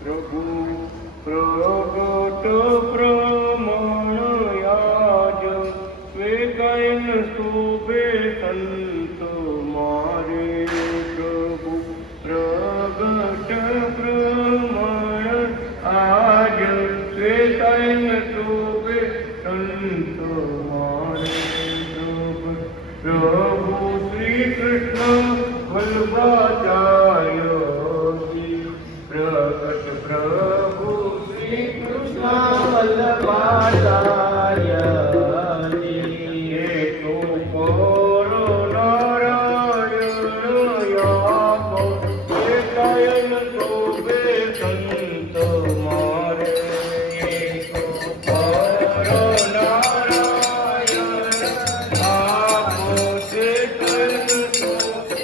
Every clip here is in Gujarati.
પ્રભુ પ્રગટ પ્રમાણયાજ સ્વેગાયન શોભે સંત મારે પ્રભુ પ્રગટ પ્રમાણ આજ સ્વેગાયન શોભે સંત મારે પ્રભુ શ્રી કૃષ્ણ વલ્લભાચાર્ય પ્રગટ પ્રભુ શ્રી કૃષ્ણ વલ્લભાચાર્ય તો પરો નારાયણ યામો એકાયન શોભે સંત મારે તો પરો નારાયણ આપો એકાયન શોભે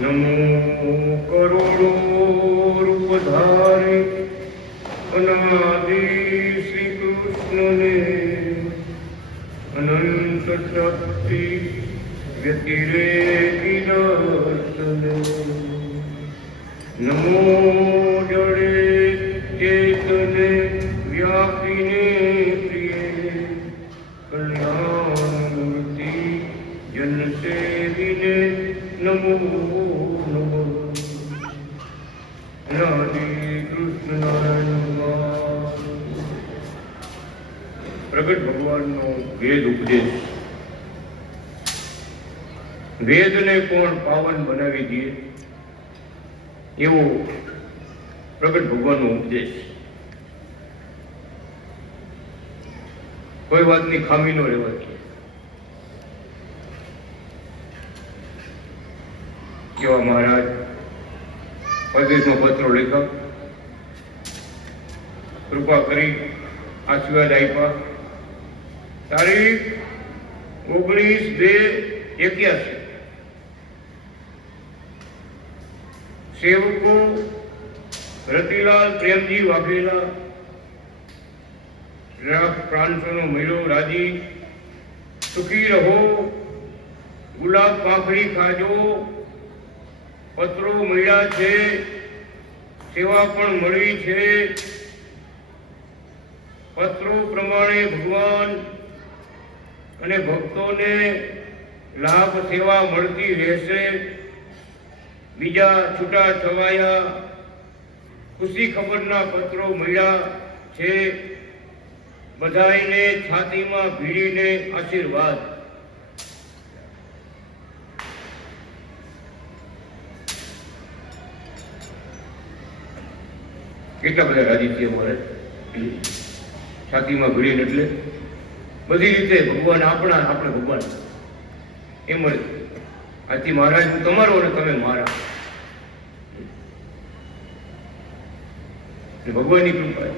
નમો કરોડો રૂપધારે અનાદિ શ્રી કૃષ્ણને અનંત શક્તિ વ્યતિરેકી દર્શને નમો જડે ચેતને વ્યાપીને પ્રિય કલ્યાણ મૂર્તિ જન સેવીને નમો નમો રાધે કૃષ્ણ નારાયણ પ્રગટ ભગવાનનો વેદ ઉપદેશ. વેદને કોણ પાવન બનાવી દે એવો પ્રગટ ભગવાનનો ઉપદેશ. કોઈ વાતની ખામી ન રહેવાય. કેવા મહારાજ પરદેશનો પત્રો લેખક કૃપા કરી આશીર્વાદ આપ્યા. તારીખ 19/2/81 સેવકો રતિલાલ પ્રેમજી વાઘેલા પ્રાંતનો મેળો રાજી સુખી રહો, ગુલાબ પાંખડી ખાજો. પત્રો મળ્યા છે, સેવા પણ મળી છે. પત્રો પ્રમાણે ભગવાન અને ભક્તોને લાભ સેવા મળતી રહેશે. બીજા છૂટા છવાયા ખુશી ખબરના પત્રો મળ્યા છે. બધાઈને છાતીમાં ભીડીને આશીર્વાદ. કેટલા બધા રાજી છે અમારે છાતીમાં ભીડીને. એટલે બધી રીતે ભગવાન આપણા, આપણે ભગવાન. એમ જ આથી મહારાજ હું તમારો અને તમે મારા. ભગવાનની કૃપા.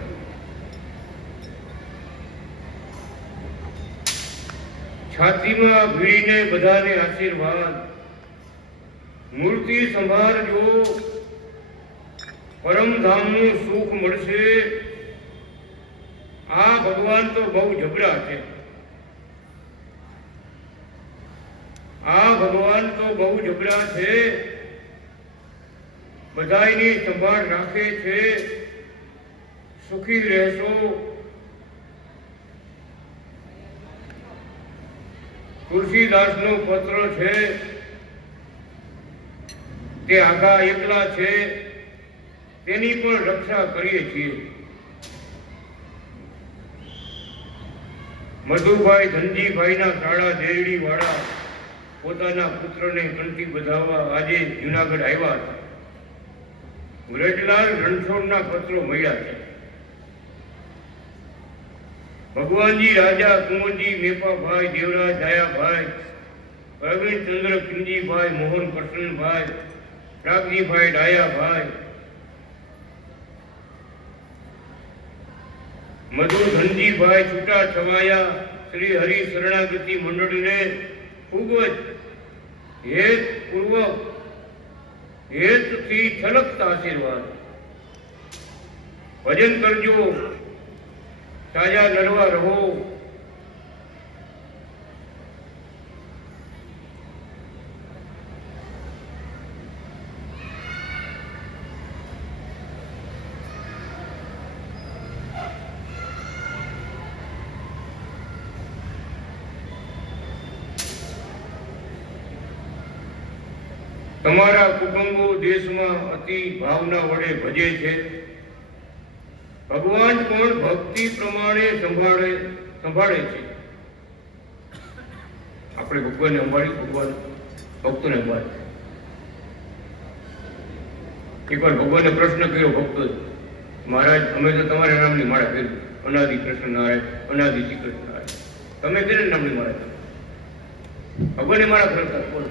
છાતીમાં ભીડીને બધાને આશીર્વાદ. મૂર્તિ સંભાળજો, પરમધામનું સુખ મળશે. આ ભગવાન તો બહુ જબરા છે. આ ભગવાન તો બહુ જબરા છે. બધાયની સંભાળ રાખે છે. સુખી રહેશો. તુલસીદાસનો પત્ર છે તે આખા એકલા છે, તેની પણ રક્ષા કરીએ છીએ. મધુભાઈ ધનજીભાઈના શાળા દેરડી વાળા પોતાના પુત્રને કંઠી બધાવવા આજે જુનાગઢ આવ્યા હતા. વ્રજલાલ રણછોડના પત્રો મળ્યા છે. ભગવાનજી રાજા કુંવરજી મેપાભાઈ દેવરાજ દયાભાઈ પ્રવીણચંદ્ર કિંજીભાઈ મોહન કૃષ્ણભાઈ રાગજીભાઈ ડાયાભાઈ મધુ ધનજીભાઈ છૂટા છવાયા શ્રી હરિ શરણાગતિ મંડળને ખૂબ જ હેત પૂર્વક હેતથી છલકતા આશીર્વાદ. ભજન કરજો, તાજા લડવા રહો. તમારા કુટુંબો દેશમાં અતિ ભાવના વડે ભજે છે. ભગવાન પણ ભક્તિ પ્રમાણે સંભાળે છે. આપણે ભગવાનને સંભાળી, ભગવાન ભક્તોને સંભાળે. એકવાર ભગવાનને પ્રશ્ન કર્યો ભક્તો, મહારાજ અમે તો તમારા નામની માળા કરી, અનાદિ કૃષ્ણ નારાયણ, અનાદિ શ્રી કૃષ્ણ નારાયણ, તમે કેને નામની માળા કરી? ભગવાનને માળા કરતા બોલો.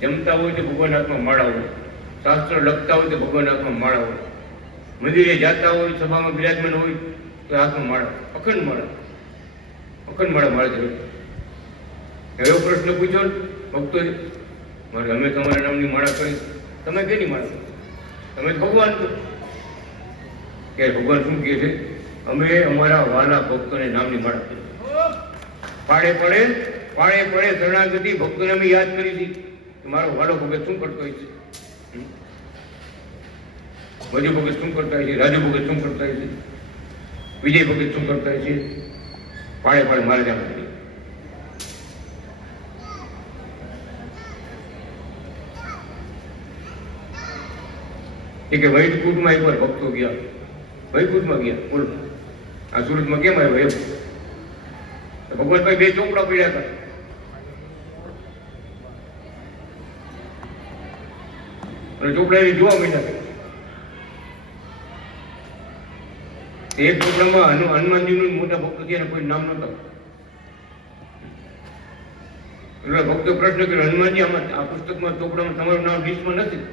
જમતા હોય તો ભગવાન હાથમાં માળા હોય, શાસ્ત્ર લખતા હોય તો ભગવાન હાથમાં માળા હોય, મંદિરે જાતા હોય, સભામાં બિરાજમાન હોય તો હાથમાં માળા, અખંડ માળા માળા જરૂર. એવો પ્રશ્ન પૂછ્યો ને ભક્તોએ, મારે અમે તમારા નામની માળા કરી, તમે કેની માળા? તમે ભગવાન છો કે ભગવાન શું કહે છે? અમે અમારા વાલા ભક્તોને નામની માળા કરી. પાડે પડે શરણાગતિ ભક્તોને અમે યાદ કરી હતી. મારો વાલો ભગત શું કરતો હોય છે, મજુ ભગત શું કરતા હોય છે, રાજુ ભગત શું કરતા હોય છે, વિજય ભગત શું કરતા હોય છે? પાડે મારે જાણ કે વૈકુંઠમાં એકવાર ભક્તો ગયા, વૈકુંઠમાં ગયા. બોલો, આ સુરતમાં કેમ આવ્યો એમ? ભગવાન ભાઈ બે ચોપડા પીડ્યા હતા. અને ચોપડા એ જોવા માંડ્યા. એક ચોપડામાં હનુમાનજીનું મોટા ભક્ત થયા, કોઈ નામ નહોતા. એટલે ભક્તો પ્રશ્ન કર્યો, હનુમાનજી આમાં આ પુસ્તકમાં ચોપડામાં તમારું નામ લિસ્ટમાં નથી?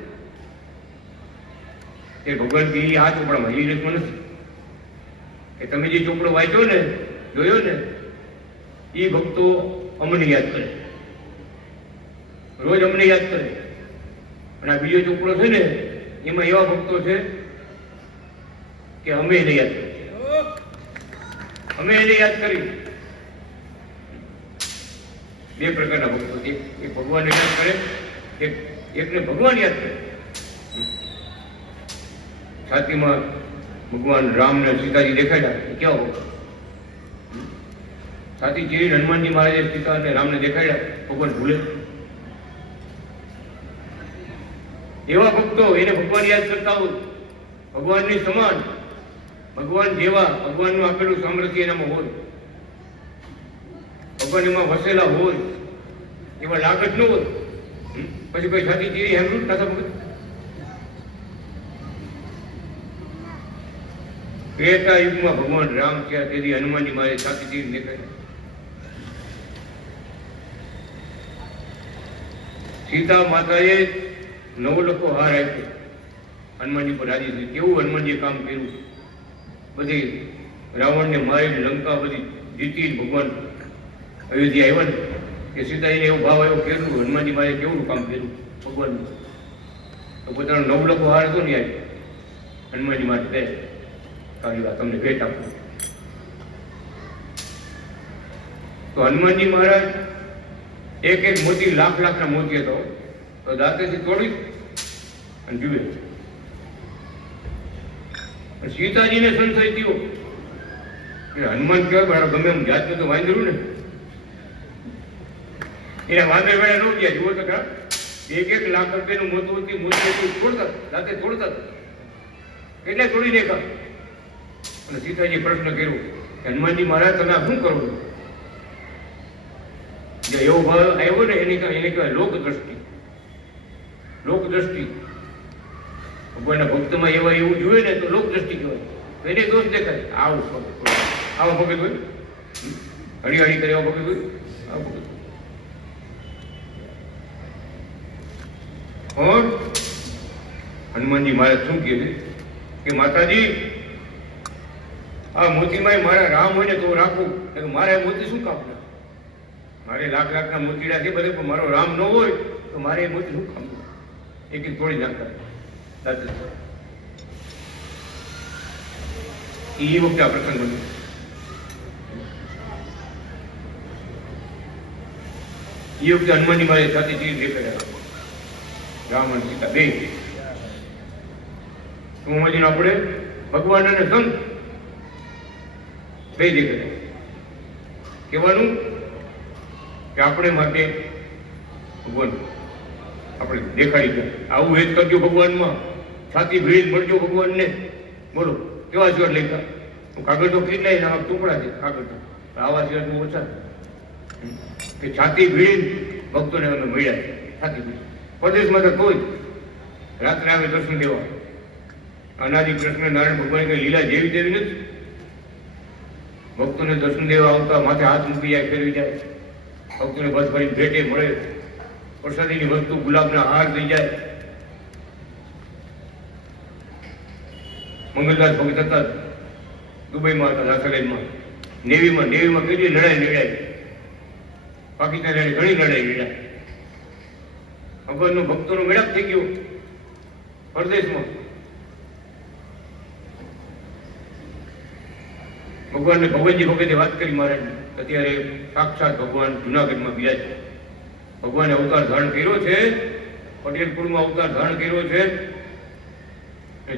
એ ભગવાન કે આ ચોપડામાં એ લિસ્ટમાં નથી. કે તમે જે ચોપડો વાંચ્યો ને, જોયો ને, એ ભક્તો અમને યાદ કરે, રોજ અમને યાદ કરે. અને આ બીજો ચોપડો છે ને, એમાં એવા ભક્તો છે કે અમે એને યાદ કરીએ, અમે એને યાદ કરી. બે પ્રકારના ભક્તો, એક ભગવાનને યાદ કરે, એકને ભગવાન યાદ કરે. છાતીમાં ભગવાન રામ ને સીતાજી દેખાડ્યા, કેવા ભક્તો? છાતી ચીરી હનુમાનજી મહારાજે સીતા અને રામને દેખાડ્યા, ભગવાન ભૂલે? એવા ભક્તો એને ભગવાન યાદ કરતા હોય, ભગવાનની સમાન, ભગવાન જેવા, ભગવાનનું આપેલું સામર્થ્ય એનામાં હોય, ભગવાન એમાં વસેલા હોય, એવા લાગત ન હોય. પછી કોઈ છાતી ચીરી હેમરું જ ના ભગત. ત્રેતા યુગમાં ભગવાન રામ થયા તેથી હનુમાનજી મારે છાતી ચીરી દેખાય. સીતા માતાએ નવલખો હાર આપ્યો, હનુમાનજી પર રાજી થઈ. કેવું હનુમાનજીએ કામ કર્યું! બધી રાવણને મારી, લંકા બધી જીતી, ભગવાન અયોધ્યા આવ્યા ને કે સીતાજીને એવો ભાવ આવ્યો, કેટલું હનુમાનજી મારે કેવું કામ કર્યું ભગવાનનું. તો પોતાનો નવલખો હાર હતો ને યાર, હનુમાનજી માટે કહે કાઢી તમને ભેટ આપું. તો હનુમાનજી મહારાજ એક મોતી લાખના મોતી હતો, તો દાંતેથી તોડી અને જુએ. સીતાજીને સંશય થયો કે હનુમાન કહેવાય ગમે એમ જાતને તો વાંદરું ને, એના વાંદર વેળા ન ગયા. જુઓ તો ખરા, 1 લાખ રૂપિયાનું મોતી તોડતા, દાંતે તોડતા, એટલે તોડી દેખા. અને સીતાજી પ્રશ્ન કર્યો કે હનુમાનજી મહારાજ તમે આ શું કરો છો? જે એવો ભાવ આવ્યો ને એને કહેવાય લોકદ્રષ્ટિ. ભગવાનના ભક્તમાં એવું જોયે ને તો લોકદ્રષ્ટિ કહેવાય. તો એને દોષ દેખાય, આવો ભગત હોય, હળીહળી કરે એવા ભગત હોય, આવો ભગત. પણ હનુમાનજી મહારાજ શું કહે છે કે માતાજી આ મોતીમાં મારા રામ હોય ને તો રાખું, મારે મોતી શું કાપના? મારે લાખ લાખના મોતીડા છે બધે, પણ મારો રામ ન હોય તો મારે એ મોતી શું કામ? એક તોડી નાખતા દાદા. એ વખતે આ પ્રસંગ બન્યો. એ વખતે હનુમાનની મારી સાથે ચીજ દેખાડ્યા, રામ અને સીતા બે. સમજીને આપણે ભગવાન અને સંત બે દેખાડ્યા. કહેવાનું કે આપણે માટે ભગવાન આપણે દેખાડી ગયા. આવું હેત કરજો ભગવાનમાં, છાતી ભીડ મળજો ભગવાનને. બોલો કેવા સિવાય લેખા? કાગળ તો કેટલાય ના ટુકડા છે કાગળ તો, આવા સિવાય બહુ ઓછા કે છાતી ભીડ ભક્તોને અમે મળ્યા. છાતી ભીડ પરદેશમાં તો કોઈ રાત્રે આવે દર્શન દેવા. અનાદિ કૃષ્ણ નારાયણ ભગવાન કઈ લીલા જેવી તેવી નથી. ભક્તોને દર્શન દેવા આવતા માથે હાથ મૂકી જાય, ફેરવી જાય. ભક્તોને બસ ભરી ભેટે મળે, પ્રસાદીની વસ્તુ ગુલાબના હાર થઈ જાય. મંગલદાસ ભગત હતા દુબઈમાં હતા, નાસાલેન્ડમાં, નેવીમાં કેટલી લડાઈ લડાઈ. પાકિસ્તાન ઘણી લડાઈ લડાઈ. ભગવાનનો ભક્તોનો મેળાપ થઈ ગયો પરદેશમાં. ભગવાનને ભગવાનજી ભગતે વાત કરી મારે. અત્યારે સાક્ષાત ભગવાન જુનાગઢમાં બિરાજે. ભગવાને અવતાર ધારણ કર્યો છે, પટેલ કુળમાં અવતાર ધારણ કર્યો છે.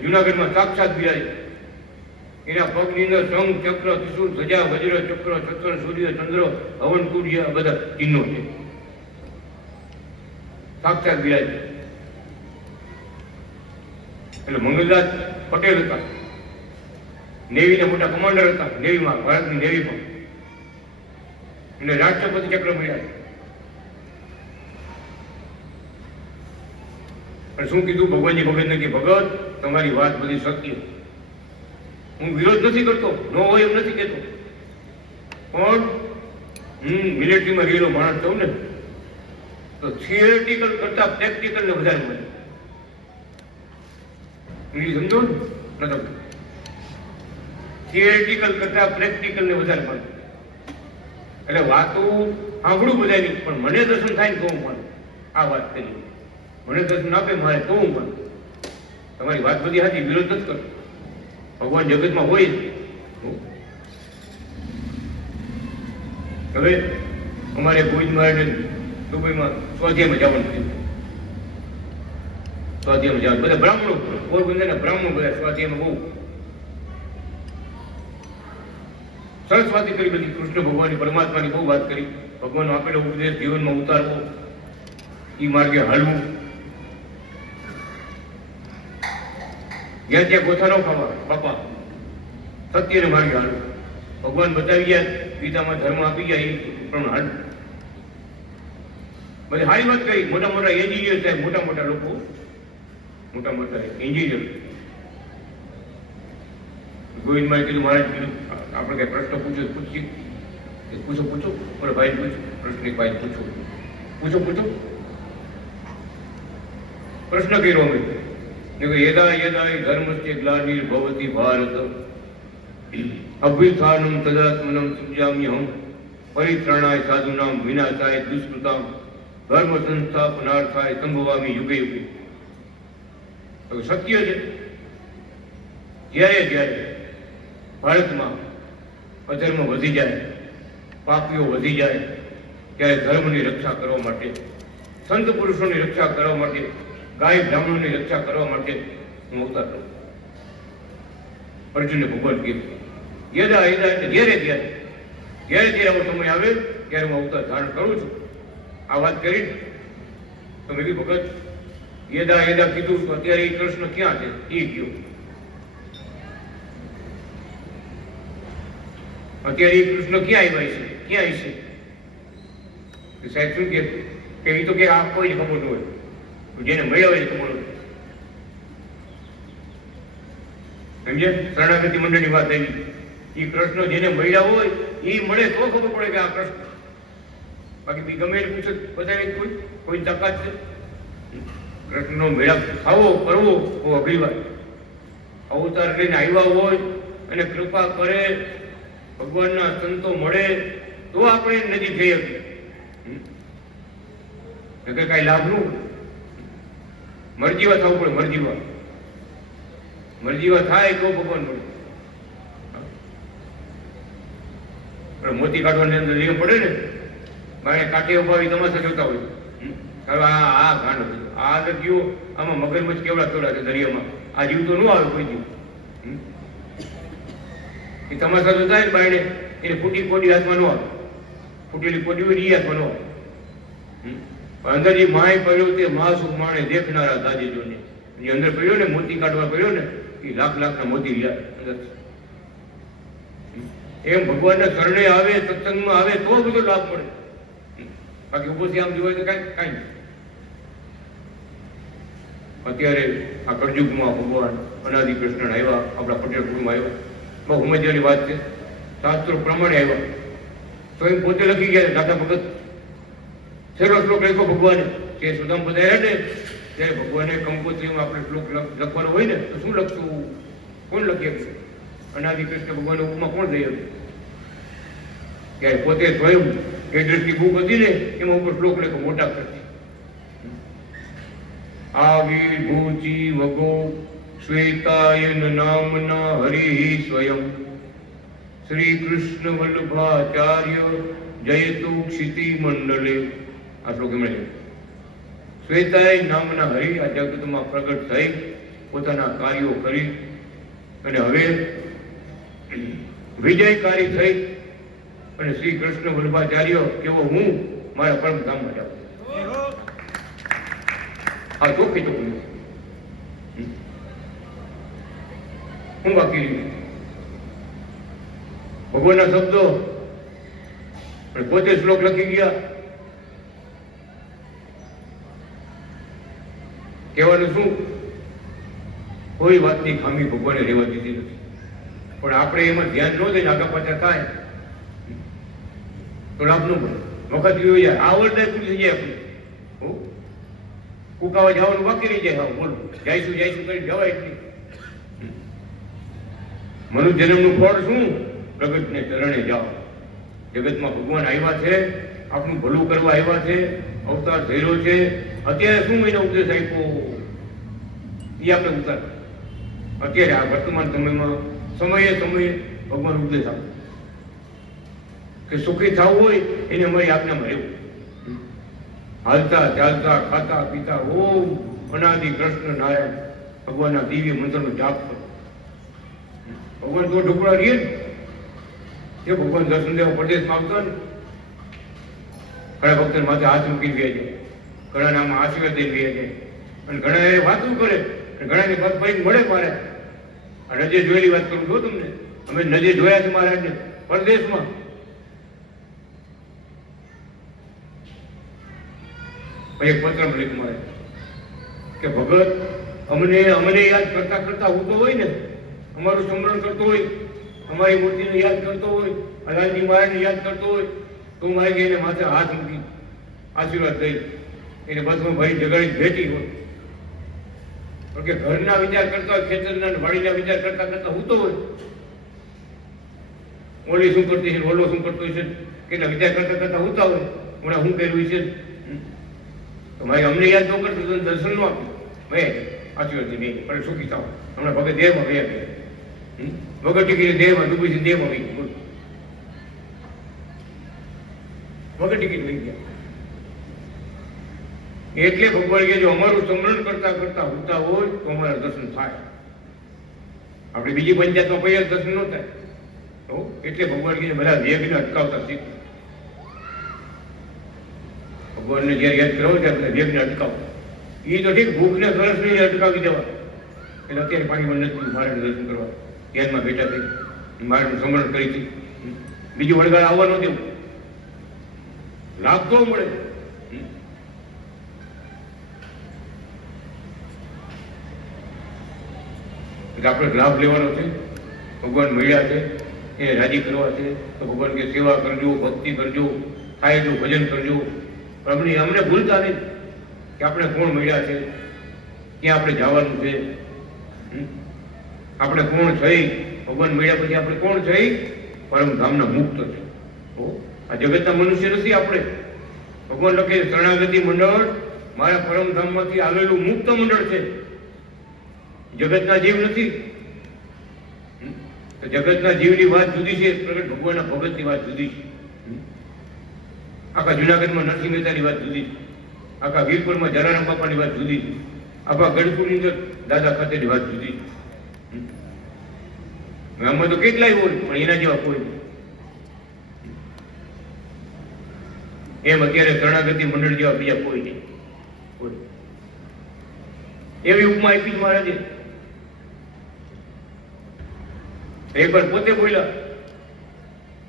જુનાગઢમાં સાક્ષાત બિરાજે. એના પગની અંદર શંખ, ચક્ર, ત્રિશૂળ, ધજા, વજ્ર, ચક્ર, છત્ર, સૂર્ય, ચંદ્ર, હવન, કુર્ય આ બધા ચિહ્નો છે. સાક્ષાત બિરાજે. એટલે મંગલદાસ પટેલ હતા, નેવીના મોટા કમાન્ડર હતા, નેવીમાં, ભારતની નેવીમાં. અને રાષ્ટ્રપતિ ચક્ર મળ્યા. અને શું કીધું ભગવાનજી ભગતને કે ભગત તમારી વાત બધી સત્ય, હું વિરોધ નથી કરતો, ન હોય એમ નથી કહેતો, પણ હું મિલિટરીમાં રહેલો માણસ છું ને, તો થિયરેટિકલ કરતા પ્રેક્ટિકલ ને વધારે મળે. ઇંગ્લિશ સમજો ને? થિયરેટિકલ કરતા પ્રેક્ટિકલ ને વધારે મળે. એટલે વાતો સાંભળું બધાની, પણ મને દર્શન થાય ને તો હું પણ આ વાત કરી. મને દર્શન આપે મારે તો હું પણ. તમારી વાત બધી હતી, વિરોધ નથી કરતો. ભગવાન જગતમાં હોય. હવે અમારે ભુજમાં દુબઈમાં સ્વાધ્યાયમાં જવાનું થયું. સ્વાધ્યાયમાં જવાનું બધા બ્રાહ્મણો, પોરબંદરના બ્રાહ્મણો બધા સ્વાધ્યાયમાં બહુ સરસ વાત કરી. બધી કૃષ્ણ ભગવાનની, પરમાત્માની બહુ વાત કરી. ભગવાનનો આપેલો ઉપદેશ જીવનમાં ઉતારવો, એ માર્ગે હાલવું. જ્યાં ત્યાં ગોથા ન ખાવા બાપા, સત્યને માર્ગે હાલવું. ભગવાન બતાવી ગયા, ગીતામાં ધર્મ આપી ગયા, એ પ્રમાણે હાલવું. બધી સારી વાત કરી. મોટા મોટા એન્જિનિયર સાહેબ, મોટા મોટા લોકો, મોટા મોટા એન્જિનિયર ગોવિંદભાઈ કીધું, મહારાજ કીધું આપણે કઈ પ્રશ્ન પૂછીએ. પૂછો મારા ભાઈ પૂછો પ્રશ્ન. એક ભાઈ પૂછો પ્રશ્ન કર્યો અમે. યદા યદા ધર્મસ્ય ગ્લાનિર્ભવતિ ભારત અભ્યુત્થાનમ તદાત્મનમ સૃજામ્યહમ પરિત્રાણાય સાધુનામ વિનાશાય દુષ્કૃતામ ધર્મ સંસ્થાપનાર્થાય સંભવામી યુગે યુગે. સત્ય છે. જ્યારે ભારતમાં અધર્મ વધી જાય, પાપીઓ વધી જાય, ત્યારે ધર્મની રક્ષા કરવા માટે, સંત પુરુષોની રક્ષા કરવા માટે, ગાય બ્રાહ્મણોની રક્ષા કરવા માટે હું અવતાર કરું. અર્જુનને ભગવાન કીધું યદા યદા એટલે જ્યારે આવો સમય આવે ત્યારે હું અવતાર ધારણ કરું છું. આ વાત કરી તો મેં કીધું ભગત યદા કીધું તો અત્યારે એ કૃષ્ણ ક્યાં છે? એ કયો અત્યારે એ કૃષ્ણ ક્યાં આવ્યા છે? સાહેબ શું કે એ તો કે આ કોઈ ખબર ન હોય, જેને મળ્યા હોય ખબર હોય. સમજે? શરણાગતિ મંડળની વાત આવી. એ કૃષ્ણ જેને મળ્યા હોય એ મળે તો ખબર પડે કે આ કૃષ્ણ. બાકી બી ગમે એને પૂછે બધાને કોઈ તાકાત છે? કૃષ્ણનો મેળાપ ખાવો કરવો બહુ અઘરી વાત. અવતાર લઈને આવ્યા હોય અને કૃપા કરે, ભગવાનના સંતો મળે તો આપણે નજીક જઈ શકીએ. નકર કાંઈ લાભ ન મરજીવા થવું પડે. મરજીવા થાય તો ભગવાન મળે. પણ મોતી કાઢવાની અંદર નિયમ પડે ને, મારે કાંઠે ઉભાવી તમાશા જોતા હોય. હવે આ ગાંડો આ અંદર જીવો, આમાં મગરમચ્છ કેવડા છે દરિયામાં, આ જીવ તો ન આવે કોઈ જીવ. એ તમાશા તો થાય ને બાયણે, એને ફૂટી કોડી હાથમાં ન આવે, ફૂટેલી કોડી હોય એ હાથમાં ન આવે. અંદર જે માય પડ્યો તે માસુક માણે દેખનારા દાજેજોને, જે અંદર પડ્યો ને મોતી કાઢવા પડ્યો ને એ લાખ મોતી લ્યા અંદર. એમ ભગવાનના શરણે આવે, સત્સંગમાં આવે તો બધો લાભ મળે. બાકી ઉપરથી આમ જોવાય તો કાંઈ નહીં. અત્યારે આ કળયુગમાં ભગવાન અનાદિ કૃષ્ણ આવ્યા, આપણા પટેલ કુટુંબ આવ્યા, બહુ સમજવાની વાત છે. શાસ્ત્રો પ્રમાણે આવ્યા તો એમ પોતે લખી ગયા. દાદા ભગત છેલ્લો શ્લોક લખ્યો ભગવાને, જે સુદામ બધાયા ને ત્યારે ભગવાને કંકોત્રીમાં આપણે શ્લોક લખવાનો હોય ને તો શું લખશું? કોણ લખીએ? અનાદિ કૃષ્ણ ભગવાન ઉપમાં કોણ દઈ હતું? ત્યારે પોતે સ્વયં એડ્રેસની બુક હતી ને એમાં ઉપર શ્લોક લખ્યો મોટા કરતી. આવિર્ભૂચી વગો શ્વેતાયન નામના હરિ સ્વયં શ્રી કૃષ્ણ વલ્લભાચાર્ય જયતુ ક્ષિતિ મંડલે. આ શ્લોક એમણે શ્વેતાય નામના હરિ આ જગતમાં પ્રગટ થઈ પોતાના કાર્યો કરી અને હવે વિજયકારી થઈ અને શ્રી કૃષ્ણ વલ્લભાચાર્ય કેવો હું મારા પરમ ધામમાં જાઉં. આ ચોખ્ખી ચોખ્ખી હું બાકી રહ્યું ભગવાનના શબ્દો પોતે શ્લોક લખી ગયા. કહેવાનું શું? કોઈ વાતની ખામી ભગવાને રહેવા દીધી નથી. પણ આપણે એમાં ધ્યાન ન દઈને આગા પાછા થાય તો લાભ ન પડે. વખત જોઈ જાય આવડતા પૂરી થઈ જાય આપણે. કુકાવા જવાનું બાકી રહી જાય. બોલો જઈશું કરી જવાય જ નહીં. મનુષ્ય જન્મનું ફળ શું? પ્રગટને ચરણે જાઓ. જગતમાં ભગવાન આવ્યા છે, આપણું ભલું કરવા આવ્યા છે, અવતાર થયેલો છે. અત્યારે શું એને ઉપદેશ આપ્યો એ આપણે ઉતાર. અત્યારે આ વર્તમાન સમયે ભગવાન ઉપદેશ આપે કે સુખી થવું હોય એને અમારી આજ્ઞામાં રહેવું. હાલતા ચાલતા ખાતા પીતા ઓમ અનાદિ કૃષ્ણ નારાયણ ભગવાનના દિવ્ય મંત્રનો જાપ કરો. ભગવાન તો ઢોકળા રહીએ ને એ ભગવાન દર્શન દેવા પ્રદેશમાં આવતા ને ઘણા ભક્તોને માથે હાથ મૂકી દે છે, ઘણા આમાં આશીર્વાદ દઈ દે છે અને ઘણા એ વાતું કરે, ઘણાને ભાઈ મળે. મારે આ નજે જોયેલી વાત કરું છું તમને. અમે નજે જોયા છે મહારાજને પરદેશમાં. એક પત્ર લખ્યું મારે કે ભગત અમને યાદ કરતા કરતા હોતો હોય ને, અમારું સ્મરણ કરતો હોય, અમારી મૂર્તિને યાદ કરતો હોય, અલાલજી મહારાજને યાદ કરતો હોય તો મારે એને માથે હાથ મૂકી આશીર્વાદ દઈ એને બસમાં ભરી જગાડી ભેટી હોય. કે ઘરના વિચાર કરતા હોય, ખેતરના વાડીના વિચાર કરતા કરતા હોતો હોય, ઓલી શું કરતી છે, ઓલો શું કરતો છે, કેટલા વિચાર કરતા કરતા હોતા હોય, હમણાં શું કર્યું છે તો મારે અમને યાદ ન કરતું તો દર્શન ન આપ્યું. મેં આશીર્વાદ નહીં પણ સુખી થાવ. હમણાં ભગત દેહમાં ગયા વગર ટિકિટ દેહમાં ડૂબી છે, દેહમાં વહી ગયું વગર ટિકિટ વહી ગયા. એટલે ભગવાન કે જો અમારું સ્મરણ કરતા કરતા હોતા હોય તો અમારા દર્શન થાય. આપણે બીજી પંચાયતમાં પહેલા દર્શન ન થાય. એટલે ભગવાન કે બધા વેગને અટકાવતા શીખો. ભગવાનને જયારે યાદ કરો ત્યારે વેગને અટકાવો. એ તો ઠીક ભૂખને સરસ નહીં અટકાવી દેવા. એટલે અત્યારે પાણીમાં નથી મારે દર્શન કરવા ધ્યાનમાં બેઠા થઈ મારે સ્મરણ કરી હતી. બીજું વળગાડ આવવા ન દેવું. લાભ તો મળે. એટલે આપણે લાભ લેવાનો છે. ભગવાન મળ્યા છે એને રાજી કરવા છે તો ભગવાન કે સેવા કરજો, ભક્તિ કરજો, થાય એટલું ભજન કરજો. પણ અમને ભૂલતા નહીં કે આપણે કોણ મળ્યા છે, ક્યાં આપણે જવાનું છે, આપણે કોણ થઈ. ભગવાન મળ્યા પછી આપણે કોણ થઈ? પરમ ધામના મુક્ત છે. આ જગતના મનુષ્ય નથી આપણે. ભગવાન લખે શરણાગતિ મંડળ મારા પરમધામમાંથી આવેલું મુક્ત મંડળ છે, જગતના જીવ નથી. જગતના જીવની વાત જુદી છે, પ્રગટ ભગવાનના ભગતની વાત જુદી છે. આખા જુનાગઢમાં નરસિંહ મહેતાની વાત જુદી છે, આખા વીરપુરમાં જલારામ બાપાની વાત જુદી છે, આખા ગઢપુરની અંદર દાદા ખાતેની વાત જુદી છે. આમાં તો કેટલાય હોય પણ એના જેવા કોઈ નહીં. એમ અત્યારે શરણાગતિ મંડળ જેવા બીજા કોઈ નહીં. એવી ઉપમા આપી જ મહારાજે. એકવાર પોતે બોલ્યા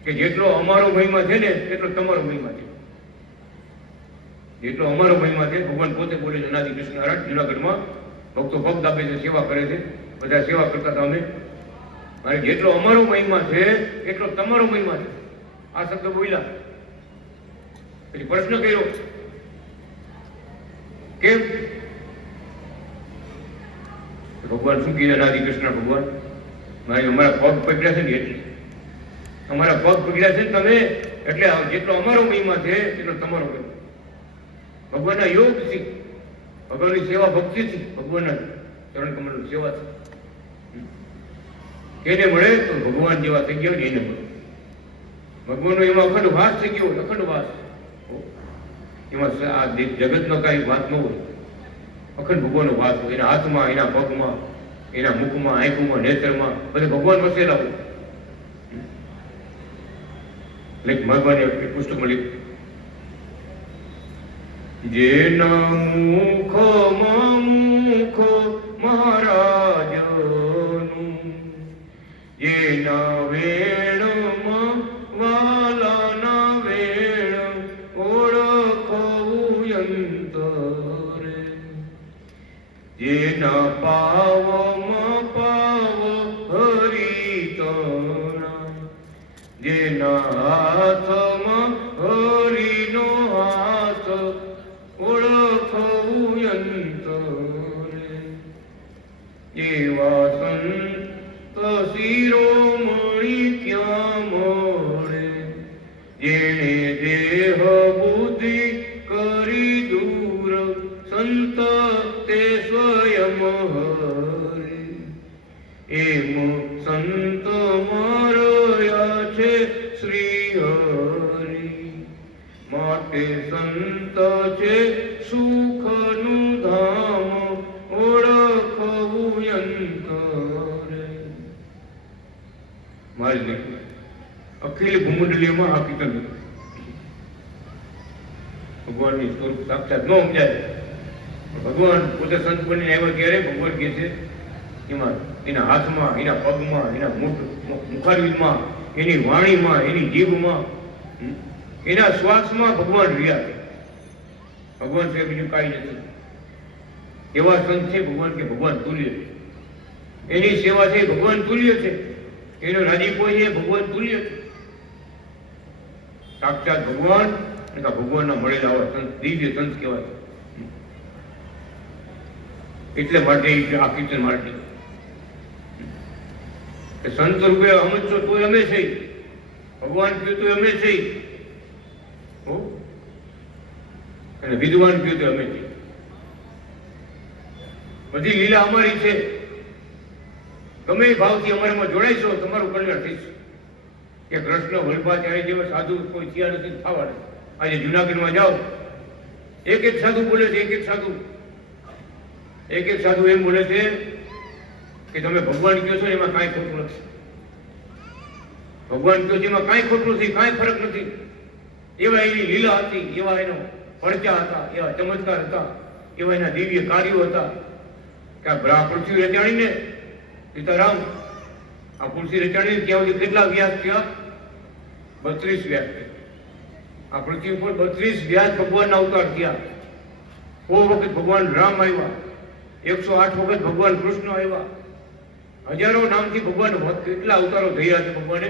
કે જેટલો અમારો મહિમા છે ને એટલો તમારો મહિમા છે. જેટલો અમારો મહિમા છે, ભગવાન પોતે બોલે છે. અનાદિ કૃષ્ણ મહારાજ જુનાગઢમાં ભક્તો ભક્ત આપે છે, સેવા કરે છે, બધા સેવા કરતા હતા અમે. અને જેટલો અમારો મહિમા છે એટલો તમારો મહિમા છે. આ શબ્દ બોલ્યા. પછી પ્રશ્ન કર્યો કેમ? ભગવાન શું કીધું? અનાદિ કૃષ્ણ ભગવાન મારી અમારા પગ પકડ્યા છે ને એટલે અમારા પગ પકડ્યા છે ને તમે, એટલે જેટલો અમારો મહિમા છે એટલો તમારો મહિમા. ભગવાનના યોગથી, ભગવાનની સેવા ભક્તિથી, ભગવાનના ચરણ કમળની સેવાથી કેને મળે તો ભગવાન જેવા થઈ ગયા એને મળે. ભગવાનનો એમાં અખંડ વાસ થઈ ગયો, અખંડ વાસ. એમાં આ જગતનો કઈ વાત ન હોય, અખંડ ભગવાનનો વાસ હોય. એના હાથમાં, એના પગમાં, એના મુખમાં, આંખોમાં, નેત્રમાં બધે ભગવાન વસેલા હોય. ભગવાને પુસ્તકમાં લીધું, જેના મુખમાં મુખ મહારાજનું, જેના વેણમાં વાલાના વેણ ઓળખવું અંતરે, જેના પાવમાં પાવ હરિતણા, જેના હાથમાં હરિનો હાથ ઓળખવું અંતરે, એવા સંત શિરોમણી ક્યાં મળે, જેણે દેહ બુદ્ધિ કરી દૂર, સંત તે સ્વયં હરે. એમ સંત મારયા છે શ્રી હરિ, માટે સંત છે સુખનું ધામ ઓળખવું અંતરે. મારી નથી અખિલ ભૂમંડલીમાં આ કીર્તન ભગવાનની સ્વરૂપ સાક્ષાત ન સમજાય. ભગવાન પોતે સંત બનીને આવ્યા ત્યારે ભગવાન કહે છે એમાં એના હાથમાં, એના પગમાં, એના મુખારવિંદમાં, એની વાણીમાં, એની જીભમાં, એના શ્વાસમાં ભગવાન રહ્યા છે. ભગવાન છે બીજું કાંઈ નથી. એવા સંત છે ભગવાન કે ભગવાન તુલ્ય છે. એની સેવા છે ભગવાન તુલ્ય છે. એનો રાજીપો છે ભગવાન તુલ્ય છે. સાક્ષાત ભગવાન ભગવાનના મળેલા આવા સંત દિવ્ય સંત કહેવાય. એટલે માટે આ કીર્તન માટે સંત રૂપે સમજશો તો અમે છે, ભગવાન કહ્યું તો અમે છે, અને વિદ્વાન કહ્યું તો અમે છે. બધી લીલા અમારી છે. ગમે એ ભાવથી અમારામાં જોડાઈશો તમારું કલ્યાણ થઈશું. કે કૃષ્ણ વલ્ભાચાર્ય જેવા સાધુ કોઈ થયા નથી, થવા નથી. આજે જુનાગઢમાં જાઓ, એક એક સાધુ બોલે છે, એક એક સાધુ એમ બોલે છે કે તમે ભગવાન કહો છો એમાં કાંઈ ખોટું નથી. ભગવાન કહો છો એમાં કાંઈ ખોટું નથી, કાંઈ ફરક નથી. એવા એની લીલા હતી, એવા એનો પરચા હતા, એવા ચમત્કાર હતા, એવા એના દિવ્ય કાર્યો હતા કે આ પૃથ્વી રચાણીને સીતારામ આ પૃથ્વી રચાણીને ત્યાં સુધી કેટલા વ્યાસ થયા? 32 વ્યાસ થયા. આ પૃથ્વી ઉપર 32 વ્યાસ ભગવાનના અવતાર થયા. 100 વખત ભગવાન રામ આવ્યા, 108 વખત ભગવાન કૃષ્ણ આવ્યા, હજારો નામથી ભગવાન કેટલા અવતારો થયા છે ભગવાને.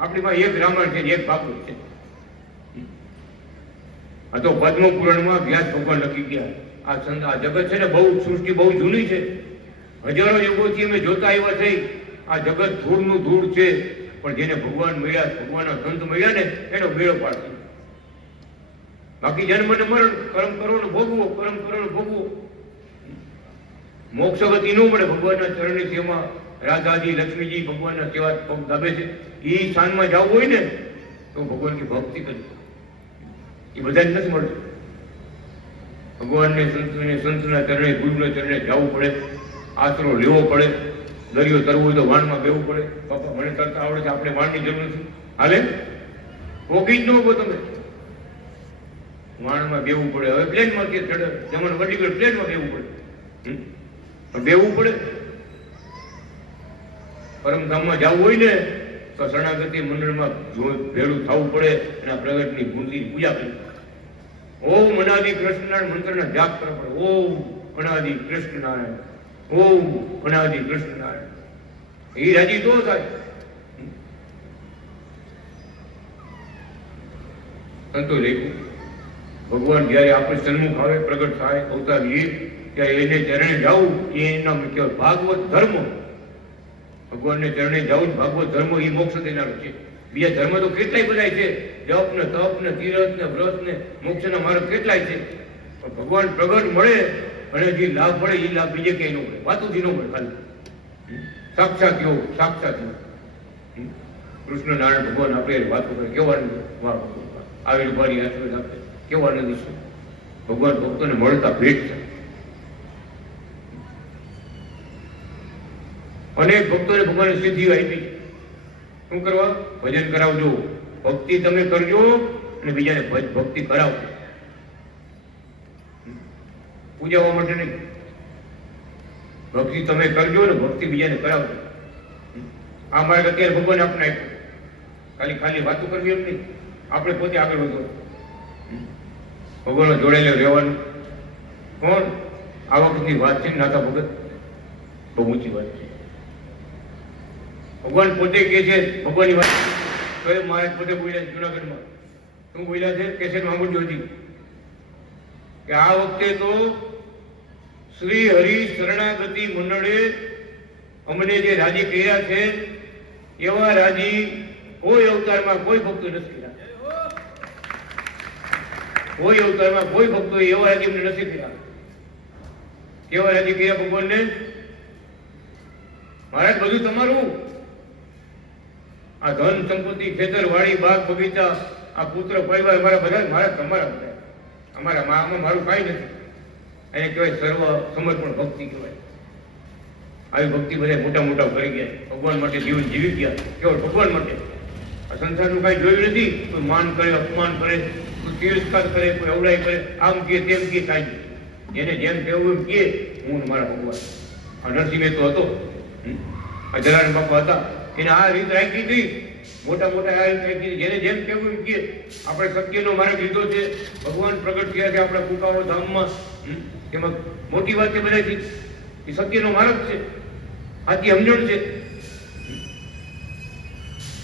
આપણી પાસે એક રામાયણ છે, એક ભાગવત છે. આ તો પદ્મ પુરાણમાં વ્યાસ ભગવાન લખી ગયા. આ જગત છે ને બહુ સૃષ્ટિ બહુ જૂની છે. હજારો યુગોથી અમે જોતા આવ્યા છે. આ જગત ધૂળનું ધૂળ છે, પણ જેને ભગવાન મળ્યા, ભગવાનના સંત મળ્યા ને એનો મેળો પાડશે. બાકી જન્મ ને મરણ, કર્મ કરો ને ભોગવો, કર્મ કરો ને ભોગવો. મોક્ષ ગતિ ન મળે. ભગવાનના ચરણની સેવા, રાધાજી લક્ષ્મીજી ભગવાનના સેવા પગ દાબે છે, એ સ્થાનમાં જવું હોય ને તો ભગવાનની ભક્તિ કરી. એ બધાને નથી મળતું. ભગવાનને સંતના ચરણે, ગુરુના ચરણે જવું પડે, આશરો લેવો પડે. દરિયો તરવો હોય તો વાણમાં બેવું પડે. બાપા મને તરતા આવડે છે, આપણે વાણની જરૂર નથી, હાલે ભોગી જ ન હો તમે. વાણમાં બેવું પડે. હવે પ્લેનમાં કે જમણ વડી ગયો, પ્લેનમાં બેવું પડે, પણ બેવું પડે. પરમધામમાં જવું હોય ને તો શરણાગતિ મંડળમાં ભેળું થવું પડે. એના પ્રગટની મૂર્તિની પૂજા કરવી. ઓમ અનાદિ કૃષ્ણનારાયણ મંત્રના જાપ કરવા પડે. ઓમ અનાદિ કૃષ્ણનારાયણ, ઓમ અનાદિ કૃષ્ણનારાયણ. એ રાજી તો થાય. સંતો લેવું ભગવાન જયારે આપણે સન્મુખ આવે, પ્રગટ થાય, અવતાર લઈએ ત્યારે એને ચરણે જવું એ એના કહેવાય ભાગવત ધર્મ. ભગવાનને ચરણે જવું ભાગવત ધર્મ એ મોક્ષ દેનારો છે. બીજા ધર્મ તો કેટલાય બધા છે, જપ ને તપ ને તીરથ ને વ્રત ને મોક્ષના માર્ગ કેટલાય છે. પણ ભગવાન પ્રગટ મળે અને જે લાભ મળે એ લાભ બીજે ક્યાંય ન મળે, વાતુથી ન મળે. ખાલી સાક્ષાત યોગ, સાક્ષાત યોગ. કૃષ્ણ નારાયણ ભગવાન આપણે વાતો કરે, કેવાનું આવી ભારી આશીર્વાદ આપે, કેવા નથી શું. ભગવાન ભક્તોને મળતા ભેટ છે. અનેક ભક્તોને ભગવાને સિદ્ધિ આપી. શું કરવા? ભજન કરાવજો, ભક્તિ તમે કરજો અને બીજાને ભક્તિ કરાવજો. પૂજાવા માટે નહીં, ભક્તિ તમે કરજો ને ભક્તિ બીજાને કરાવજો. આ માર્ગ અત્યારે ભગવાન આપણે આપ્યો. ખાલી ખાલી વાતો કરવી એમ નહીં, આપણે પોતે આગળ વધો. ભગવાન જોડેલો રહેવાનું. કોણ આ વખતની વાત છે? નાથા ભગત. બહુ ઊંચી વાત છે. ભગવાન પોતે કે છે, ભગવાનની વાત તો મહારાજ પોતે બોલ્યા છે જુનાગઢમાં. શું બોલ્યા છે? કે છે સાંભળજો હજી કે આ વખતે તો શ્રી હરિ શરણાગતિ મંડળે અમને જે રાજી કર્યા છે એવા રાજી કોઈ અવતારમાં કોઈ ભક્તો નથી કર્યા. કોઈ અવતારમાં કોઈ ભક્તો એવા રાજી અમને નથી કર્યા. કેવા રાજી કર્યા ભગવાનને? મહારાજ બધું તમારું, આ ધન સંપત્તિ, ખેતર વાડી, બાગ બગીચા, આ પુત્ર પરિવાર મારા બધા મારા તમારા બધા. અમારા આમાં મારું કાંઈ નથી. એને કહેવાય સર્વ સમર્પણ ભક્તિ કહેવાય. આવી ભક્તિ બધા મોટા મોટા કરી ગયા, ભગવાન માટે જીવન જીવી ગયા. કેવળ ભગવાન માટે. આ સંસારનું કાંઈ જોયું નથી. કોઈ માન કરે, અપમાન કરે, કોઈ તિરસ્કાર કરે, કોઈ અવડાઈ કરે, આમ કે તેમ કે કાંઈ નહીં. જેને જેમ કહેવું એમ કે હું મારા ભગવાન. આ નરસિંહ મહેતો હતો, આ જલારામ બાપા હતા, એને આ રીત રાખી હતી. મોટા મોટા આ રીત રાખી, જેને જેમ કહેવું એમ કે. આપણે સત્યનો માર્ગ લીધો છે, ભગવાન પ્રગટ થયા છે આપણા કુકાઓ ધામમાં. એમાં મોટી વાત છે બધાથી, એ સત્યનો માર્ગ છે, સાચી સમજણ છે.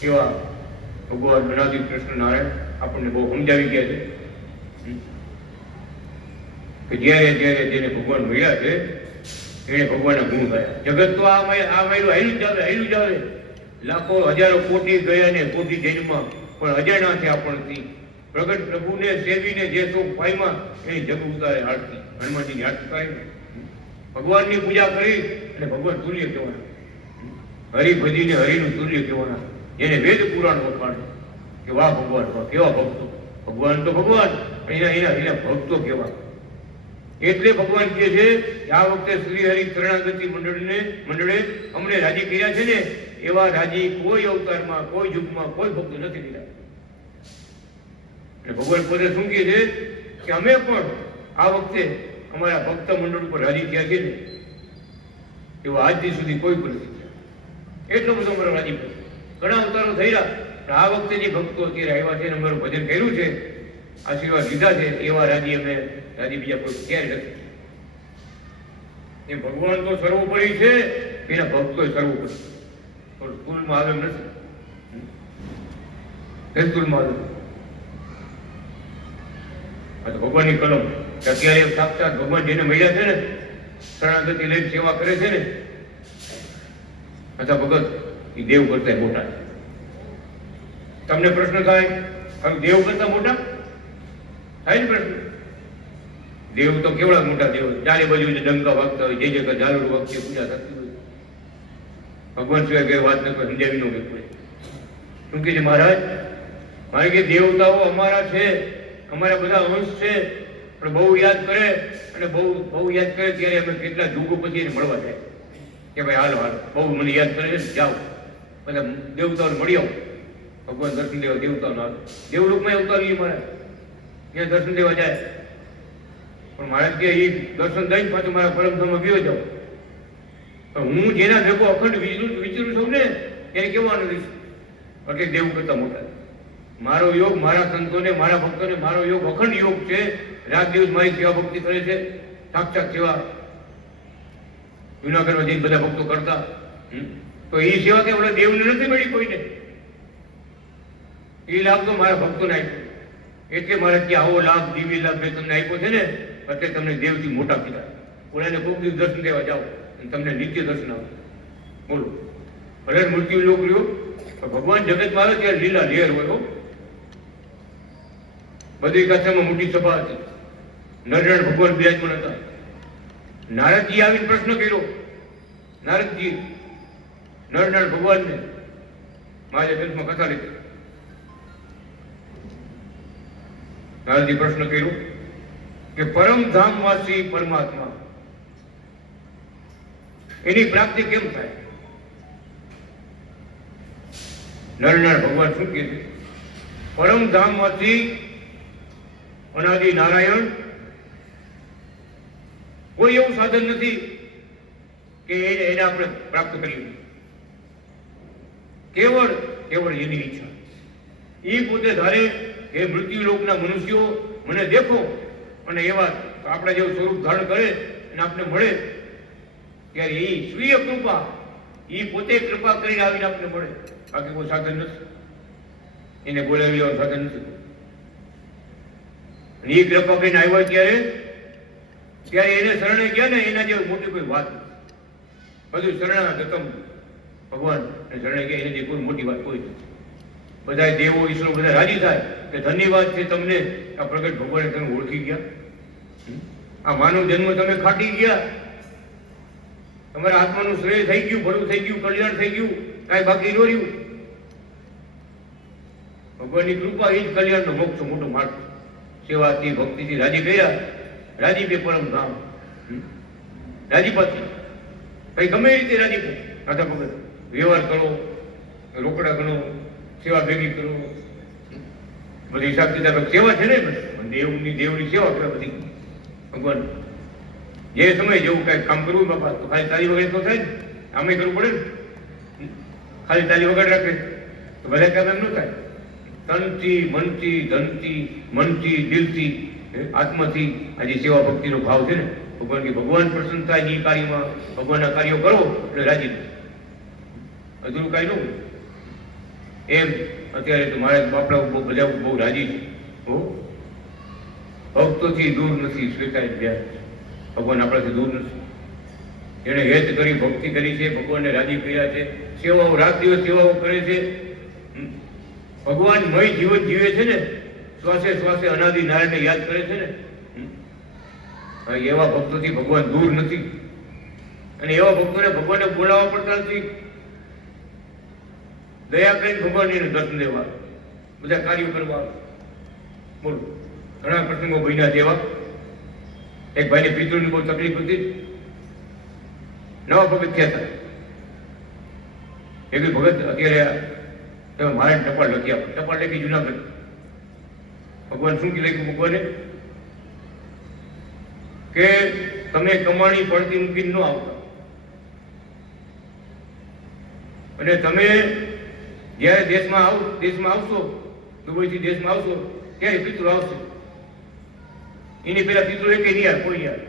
એવા ભગવાન અનાદિ કૃષ્ણ નારાયણ આપણને બહુ સમજાવી ગયા છે કે જ્યારે જ્યારે જેને ભગવાન મળ્યા છે એને ભગવાનના ગુણ ગાયા. જગત તો આ માયલું હાલ્યું જ આવે. લાખો હજારો કોટી ગયા ને કોટી જન્મમાં પણ અજાણા છે આપણથી. પ્રગટ પ્રભુને સેવીને જે સુખ પામ્યા એની જગ ઉતારે આરતી. હનુમાનજીની આરતી કરીને ભગવાનની પૂજા કરી અને ભગવાન તુલ્ય કહેવાના. હરિ ભજીને હરિનું તુલ્ય કહેવાના. જેને વેદ પુરાણ વખાણે કે વાહ ભગવાન, વાહ કેવા ભક્તો. ભગવાન તો ભગવાન, એના ભક્તો કેવા. એટલે ભગવાન કહે છે આ વખતે શ્રી હરિ શરણાગતિ મંડળે અમને રાજી કર્યા છે ને એવા રાજી કોઈ અવતારમાં, કોઈ યુગમાં કોઈ ભક્ત નથી કર્યા. અને ભગવાન પોતે શું કહે છે કે અમે પણ આ વખતે અમારા ભક્ત મંડળ ઉપર રાજી થયા છે ને એવો આજથી સુધી કોઈ પણ નથી થયા. એટલો બધો અમારો રાજી પડે. ઘણા અવતારો થયા પણ આ વખતે જે ભક્તો અત્યારે આવ્યા છે અમારું ભજન કર્યું છે, આશીર્વાદ લીધા છે, એવા રાજી અમે રાજી બીજા કોઈ ક્યાંય નથી. એ ભગવાન તો સર્વોપરી છે, એના ભક્તો સર્વોપરી. પણ સ્કૂલમાં આવે નથી, સ્કૂલમાં આવે. આ તો ભગવાનની કલમ. અત્યારે સાક્ષાત ભગવાન જેને મળ્યા છે ને, શરણાગતિ લઈને સેવા કરે છે ને, અથવા ભગત એ દેવ કરતા મોટા. તમને પ્રશ્ન થાય, દેવ કરતા મોટા? થાય ને પ્રશ્ન. દેવ તો કેવડા મોટા દેવ, ચારે બાજુ ડંકા વાગતા હોય, જે જગ્યા ઝાલર વાગતી પૂજા થતી હોય. ભગવાન સિવાય કઈ વાત ન કોઈ સમજાવી ન કોઈ. શું કે છે મહારાજ? કારણ કે દેવતાઓ અમારા છે, અમારા બધા અંશ છે, પણ બહુ યાદ કરે અને બહુ યાદ કરે ત્યારે અમે કેટલા યુગો પછી એને મળવા જાય કે ભાઈ હાલો હાલો બહુ મને યાદ કરે છે, જાઓ બધા દેવતાઓને મળી આવો. ભગવાન દર્શન દેવા દેવતાઓને આવે, દેવલોકમાં ઉતારીએ મહારાજ, ત્યાં દર્શન દેવા જાય. પણ મહારાજ કે એ દર્શન દઈને પાછું મારા પરમધામમાં ગયો જાઉં. પણ હું જેના ભેગો અખંડ વિચરું છું ને એને કેવાનું રહીશ એટલે દેવ કરતા મોટા. મારો યોગ મારા સંતોને, મારા ભક્તોને મારો યોગ અખંડ યોગ છે. રાત દિવસ મારી સેવા ભક્તિ કરે છે, સાક્ષાત સેવા જુનાગઢમાં જઈને બધા ભક્તો કરતા. તો એ સેવા કે આપણે દેવને નથી મળી કોઈને, એ લાભ તો મારા ભક્તોને આપ્યો. એટલે મારે કે આવો લાભ દિવ્ય લાભ મેં તમને આપ્યો છે ને એટલે તમને દેવથી મોટા કીધા. ઓલાને કોઈક દિવસ દર્શન દેવા જાઓ અને તમને નિત્ય દર્શન આવે. બોલો ભલે મૃત્યુ લોક રહ્યો, ભગવાન જગતમાં આવે ત્યારે લીલા લેર હોય. બધી કથામાં મોટી સભા હતી, નરનારાયણ ભગવાન બિરાજમાન હતા. નારદજી આવીને પ્રશ્ન કર્યો, નારદજી નરનારાયણ ભગવાનને મારા ગ્રંથમાં કથા લીધી. નારદજી પ્રશ્ન કર્યો કે પરમધામવાસી પરમાત્મા એની પ્રાપ્તિ કેમ થાય? નરનારાયણ ભગવાન શું કહે છે? પરમધામવાસી અનાદિ નારાયણ કોઈ એવું સાધન નથી કે એને આપણે પ્રાપ્ત કરીએ. કેવળ એની ઈચ્છા. એ પોતે ધારે એ મૃત્યુલોકના મનુષ્યો મને દેખો અને એવા આપણા જેવું સ્વરૂપ ધારણ કરે અને આપણે મળે ત્યારે એ સ્વીય કૃપા, એ પોતે કૃપા કરીને આવીને આપણે મળે. બાકી કોઈ સાધન નથી, એને બોલાવી લેવાનું સાધન નથી. અને એ કૃપા કરીને આવ્યા ત્યારે એને શરણે ગયા ને એના જેવી મોટી કોઈ વાત નથી. બધું શરણા ગતમ ભગવાન શરણે ગયા એના જે કોઈ મોટી વાત કોઈ નથી. બધા દેવો ઈશ્વરો બધા રાજી થાય કે ધન્યવાદ છે તમને આ પ્રગટ ભગવાને તમે ઓળખી ગયા. આ માનવ જન્મ તમે ખાટી ગયા, તમારા આત્માનું શ્રેય થઈ ગયું, ભલું થઈ ગયું, કલ્યાણ થઈ ગયું, કાંઈ બાકી ન રહ્યું. ભગવાનની કૃપા એ જ કલ્યાણનો મોક્ષ મોટો માર્ગ. સેવાથી ભક્તિથી રાજી કર્યા, રાજીપે પરમ ધામ. રાજીપાથી કઈ ગમે એ રીતે રાજીપો રાધા ભગત વ્યવહાર કરો, રોકડા ગણો, સેવા ભેગી કરો, બધી હિસાબ કિતાબ સેવા છે ને. દેવની સેવા કરે બધી ભગવાન. જે સમય જેવું કઈ કામ કરવું બાપા તો ખાલી તારી વગર તો થાય ને, આમે કરવું પડે ને. ખાલી તારી વગર રાખે તો ભલે કામ એમ ન થાય. તનથી, મનથી, ધનથી, મનથી, દિલથી, આત્માથી આજે સેવા ભક્તિનો ભાવ છે ને. ભગવાન પ્રસન્ન થાય એ કાર્યમાં ભગવાનના કાર્યો કરો એટલે રાજી નથી. અધૂરું કાંઈ ન હોય. એમ અત્યારે તો મારા બાપડા બધા બહુ રાજી છે. ભક્તોથી દૂર નથી સ્વીકારી ગયા. ભગવાન આપણાથી દૂર નથી. એને હેત કરી ભક્તિ કરી છે, ભગવાનને રાજી કર્યા છે, સેવાઓ રાત દિવસ સેવાઓ કરે છે. ભગવાન મય જીવન જીવે છે ને, શ્વાસે શ્વાસે અનાદિ નારાયણને યાદ કરે છે ને. એવા ભક્તોથી ભગવાન દૂર નથી. અને એવા ભક્તોને ભગવાનને બોલાવવા પડતા નથી. દયા કરીને ભગવાનને દર્શન દેવા, બધા કાર્યો કરવા. બોલો ઘણા પ્રસંગો બન્યા છે એવા. એક ભાઈને પિતૃની બહુ તકલીફ હતી, નવા ભગત થયા હતા. એક ભગત અત્યારે તમે મારે ટપાલ લખી આપો. ટપાલ લખી જુનાગઢ. ભગવાન શું લખ્યું ભગવાને કે તમે કમાણી પડતી મૂકીને ન આવતા, અને તમે જયારે દેશમાં આવશો, દુબઈથી દેશમાં આવશો ત્યારે પિતૃ આવશે. એની પેલા પિતૃ એક નહીં આવે, કોઈ આવે.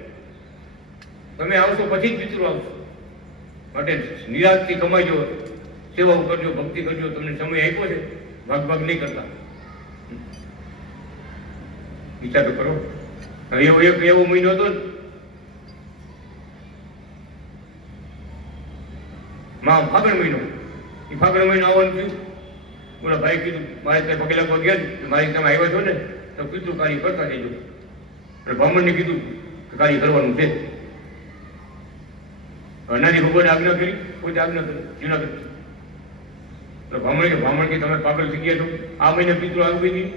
તમે આવશો પછી જ પિતૃ આવશો. માટે નિરાશથી કમાઈજો, સેવાઓ કરજો, ભક્તિ કરજો. તમને સમય આપ્યો છે, ભાગ નહીં કરતા. વિચાર કરો. હવે એવો મહિનો હતો ને, ફાગણ મહિનો. એ ફાગણ મહિનો આવવાનું થયું. બોલા ભાઈ કીધું મારે ત્યાં પગે લાગવા ગયા ને, મારી તમે આવ્યા છો ને તો પિતૃ કાર્ય કરતા જજો. અને બ્રાહ્મણને કીધું કે કાર્ય કરવાનું છે. નાની ભગવાને આજ્ઞા કરી, પોતે આજ્ઞા કરી જુનાગઢ. તો બ્રાહ્મણ કે તમે પાગલ થઈ ગયા છો, આ મહિને પિતૃ આવી ગઈ.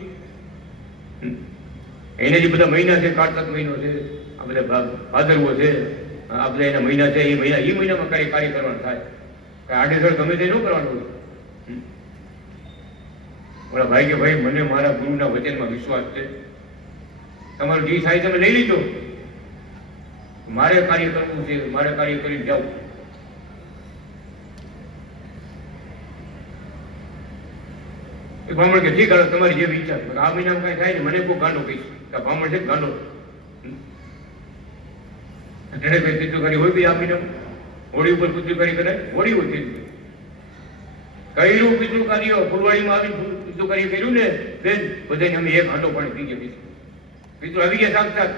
એને જે બધા મહિના છે, કારતક મહિનો છે, આ બધા ભાદરવો છે, આ બધા એના મહિના છે, એ મહિનામાં કાર્ય કરવાનું થાય. આડેસર ગમે તે ન કરવાનું હોય. ઓલા ભાઈ કે ભાઈ મને મારા ગુરુના વચનમાં વિશ્વાસ છે, તમારું જે થાય તમે લઈ લીધો, મારે કાર્ય કરવું છે, મારે કાર્ય કરીને જાઉં. એ બ્રાહ્મણ કે ઠીક હાલો તમારી જે વિચાર. આ મહિનામાં કઈ થાય ને મને કોઈ ગાંડો કહીશ. બ્રાહ્મણ છે ગાંડો. એને કઈ પિતૃકારી હોય બી આ મહિનામાં હોળી ઉપર પિતૃકારી કરાય, હોળી હોય પિતૃ કર્યું પિતૃકારીઓ ફૂલવાડીમાં આવીને પિતૃકારી કર્યું ને બેન બધાને અમે એક હાંડો પાણી પી ગયા. પિતૃ આવી ગયા સાક્ષાત,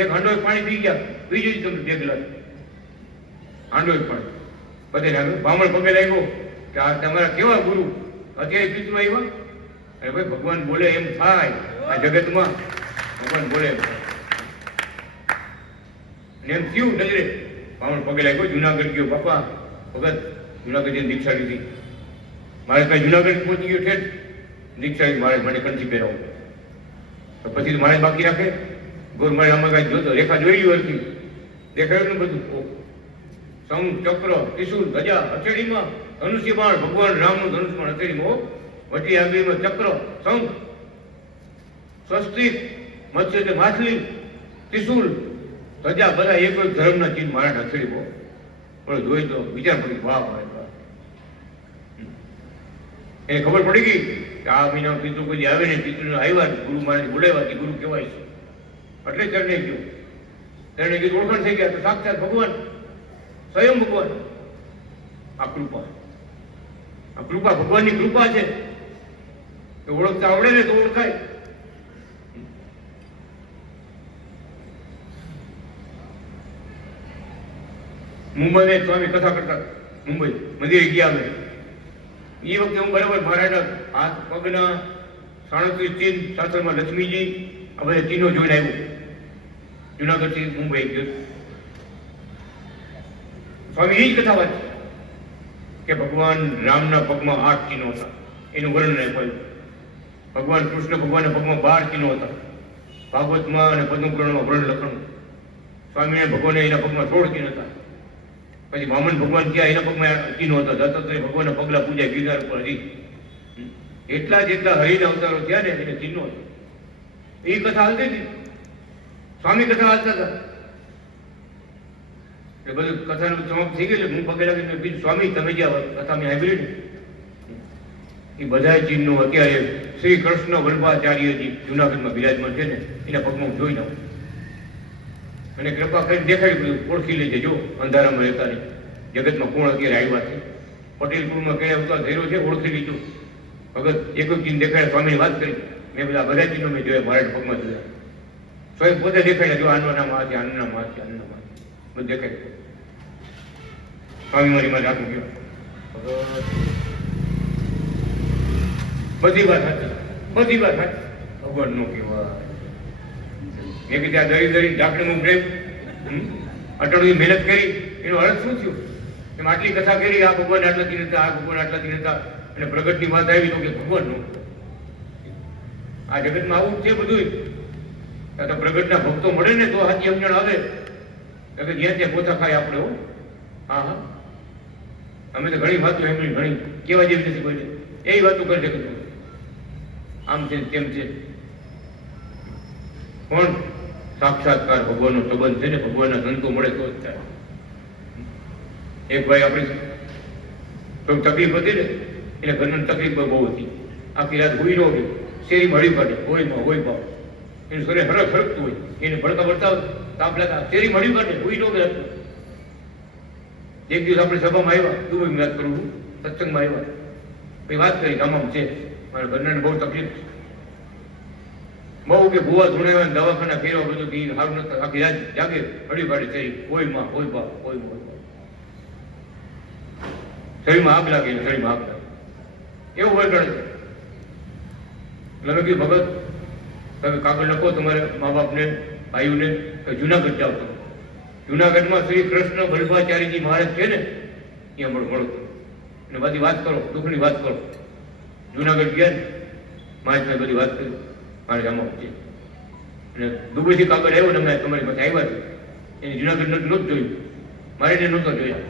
એક હાંડો પાણી પી ગયા, બીજું જ તમે બે ગ્લાસ હાંડો પાણી બધાને. બ્રાહ્મણ પગે લાગ્યો કે આ તમારા કેવા ગુરુ, અત્યારે પિતૃ આવ્યા. અરે ભાઈ ભગવાન બોલે એમ થાય આ જગતમાં, ભગવાન બોલે એમ થયું નજરે. બ્રાહ્મણ પગે લાગ્યો, જુનાગઢ ગયો. બાપા ભગત જુનાગઢ જઈને દીક્ષા લીધી. મારે કઈ જુનાગઢ પહોંચી ગયો ઠેઠ દીક્ષા લીધી. મારે મને કંઠી પહેરાવું તો પછી મારે બાકી રાખે. ગોર મારે આમાં કઈ જોતો રેખા જોઈ હતી, દેખાયું ને બધું. શંખ, ચક્ર, ત્રિશુલ, ધજા, હથેળીમાં ધનુષ્ય બાણ, ભગવાન રામનું ધનુષ બાણ હથેળીમાં, વટી આંગળીમાં ચક્ર, શંખ, સ્વસ્તિક, મત્સ્ય એટલે માછલી, ત્રિશુલ, ધજા, બધા એક એક ધર્મના ચિહ્ન મારા હથેળીમાં. પણ જોઈ તો વિચાર પડી, વાહ વાહ વાહ. એને ખબર પડી ગઈ કે આ મહિના પિતૃ કોઈ આવે ને, પિતૃ આવ્યા, ગુરુ મહારાજ બોલાવ્યા, ગુરુ કહેવાય છે. એટલે ચરણે ગયો. ચરણે કીધું ઓળખાણ થઈ ગયા તો સાક્ષાત ભગવાન, સ્વયં ભગવાન. આ કૃપા ભગવાનની કૃપા છે. ઓળખતા આવડે ને તો ઓળખાય. મુંબઈ સ્વામી કથા કરતા, મુંબઈ મંદિરે ગયા અમે. એ વખતે હું બરાબર મારા હાથ પગના 37 ચિહ્ન, શાસ્ત્રમાં લક્ષ્મીજી આ બધા ચિહ્નો જોઈને આવ્યું. જુનાગઢથી મુંબઈ ગયો. સ્વામી એ જ કથા વાત કે ભગવાન રામના પગમાં 8 ચિહ્નો હતા, એનું વર્ણન આપ્યું. ભગવાન કૃષ્ણ ભગવાનના પગમાં 12 ચિહ્નો હતા. ભાગવતમાં અને પદ્મપુરાણમાં વર્ણન લખણું. સ્વામિનારાયણ ભગવાને એના પગમાં 16 ચિહ્ન હતા. પછી વામન ભગવાન ક્યાં એના પગમાં ચિહ્નો હતા. દત્તાત્રેય ભગવાનના પગલા પૂજા ગિરનાર ઉપર હતી. એટલા જેટલા હરિના અવતારો થયા ને એને ચિહ્નો હતા. એ કથા હાલતી હતી, સ્વામી કથા હાલતા હતા. એટલે બધું કથાનું સમાપ્ત થઈ ગયું. હું પગે લાગીને બીજું સ્વામી તમે જે કથા મેં સાંભળી ને એ બધા ચિહ્નો અત્યારે શ્રી કૃષ્ણ વલ્લભાચાર્યજી જુનાગઢમાં બિરાજમાન છે ને એના પગમાં હું જોઈ લઉં. અને કૃપા કરીને દેખાડી ઓળખી લેજે. જો અંધારામાં રહેતા નહીં, જગતમાં કોણ અત્યારે આવ્યા છે, પટેલપુરમાં કઈ અવતાર ધૈર્યો છે, ઓળખી લીધું. ભગત એક ચિહ્ન દેખાડે, સ્વામીની વાત કરી. મેં બધા ચિહ્નો મેં જોયા મારા પગમાં જોયા. સ્વયં પોતે દેખાડ્યા, જો આનું નામ આ છે, આનું નામ આ છે, આનું નામ આ છે, બધું દેખાય. સ્વામી મારી માં રાખું ગયો. બધી વાત હતી, બધી વાત હતી. ભગવાન નો કહેવાય. મેં કીધું આ દરી ઢાંકણીનું પ્રેમ, અટળની મહેનત કરી, એનો અર્થ શું થયું? એમ આટલી કથા કરી, આ ભગવાન આટલાથી નતા, આ ભગવાન આટલાથી નતા, અને પ્રગટની વાત આવી તો કે ભગવાનનું. આ જગતમાં આવું છે બધું. તો પ્રગટના ભક્તો મળે ને તો હાથી સમજણ આવે કે જ્યાં ત્યાં પોતા ખાય આપણે. હો હા હા, અમે તો ઘણી વાતો એમની ઘણી કેવા જેવી નથી કોઈને. એવી વાતો કરી શકે આમ છે તેમ છે. પણ સાક્ષાત્કાર ભગવાનનો સંબંધ છે ને, ભગવાનના સંતો મળે તો જ થાય. એક ભાઈ આપણે થોડી તકલીફ હતી ને, એટલે ઘરની તકલીફ બહુ હતી. આખી રાત હોઈ ન ગઈ, શેરીમાં હળી કાઢે, હોય ભાવ એનું શરીર હરકતું હોય, એને ભડકા ભરતા તાપ લાગતા શેરીમાં હળી કાઢે, હોઈ ન ગઈ. એક દિવસ આપણે સભામાં આવ્યા, દુબઈ વાત કરું છું, સત્સંગમાં આવ્યા, પછી વાત કરી ગામમાં છે મારા ઘરનાને બહુ તકલીફ છે, બહુ કે ભૂવા ધૂણાવ્યા, દવાખાના ફેરવા, બધું સારું નથી. આખી રાત જાગે, હળી કાઢે શરીર, હોય બાપ. શરીરમાં આગ લાગે, શરીરમાં આગ લાગે, એવું વળગાડે છે. એટલે મેં કીધું ભગત તમે કાગળ લખો તમારે મા બાપને, ભાઈઓને કે જુનાગઢ જાઓ. તમે જુનાગઢમાં શ્રી કૃષ્ણ વલ્લભાચાર્યજી મહારાજ છે ને, ત્યાં મળો અને બધી વાત કરો, દુઃખની વાત કરો. જુનાગઢ ગયા ને મહારાજને બધી વાત કરી, મહારાજ આમાં છે. અને દુબઈથી કાગળ આવ્યો ને અમે તમારી પાસે આવ્યા છે, એને જુનાગઢ નહોતું જોયું, મારે નહોતો જોયા.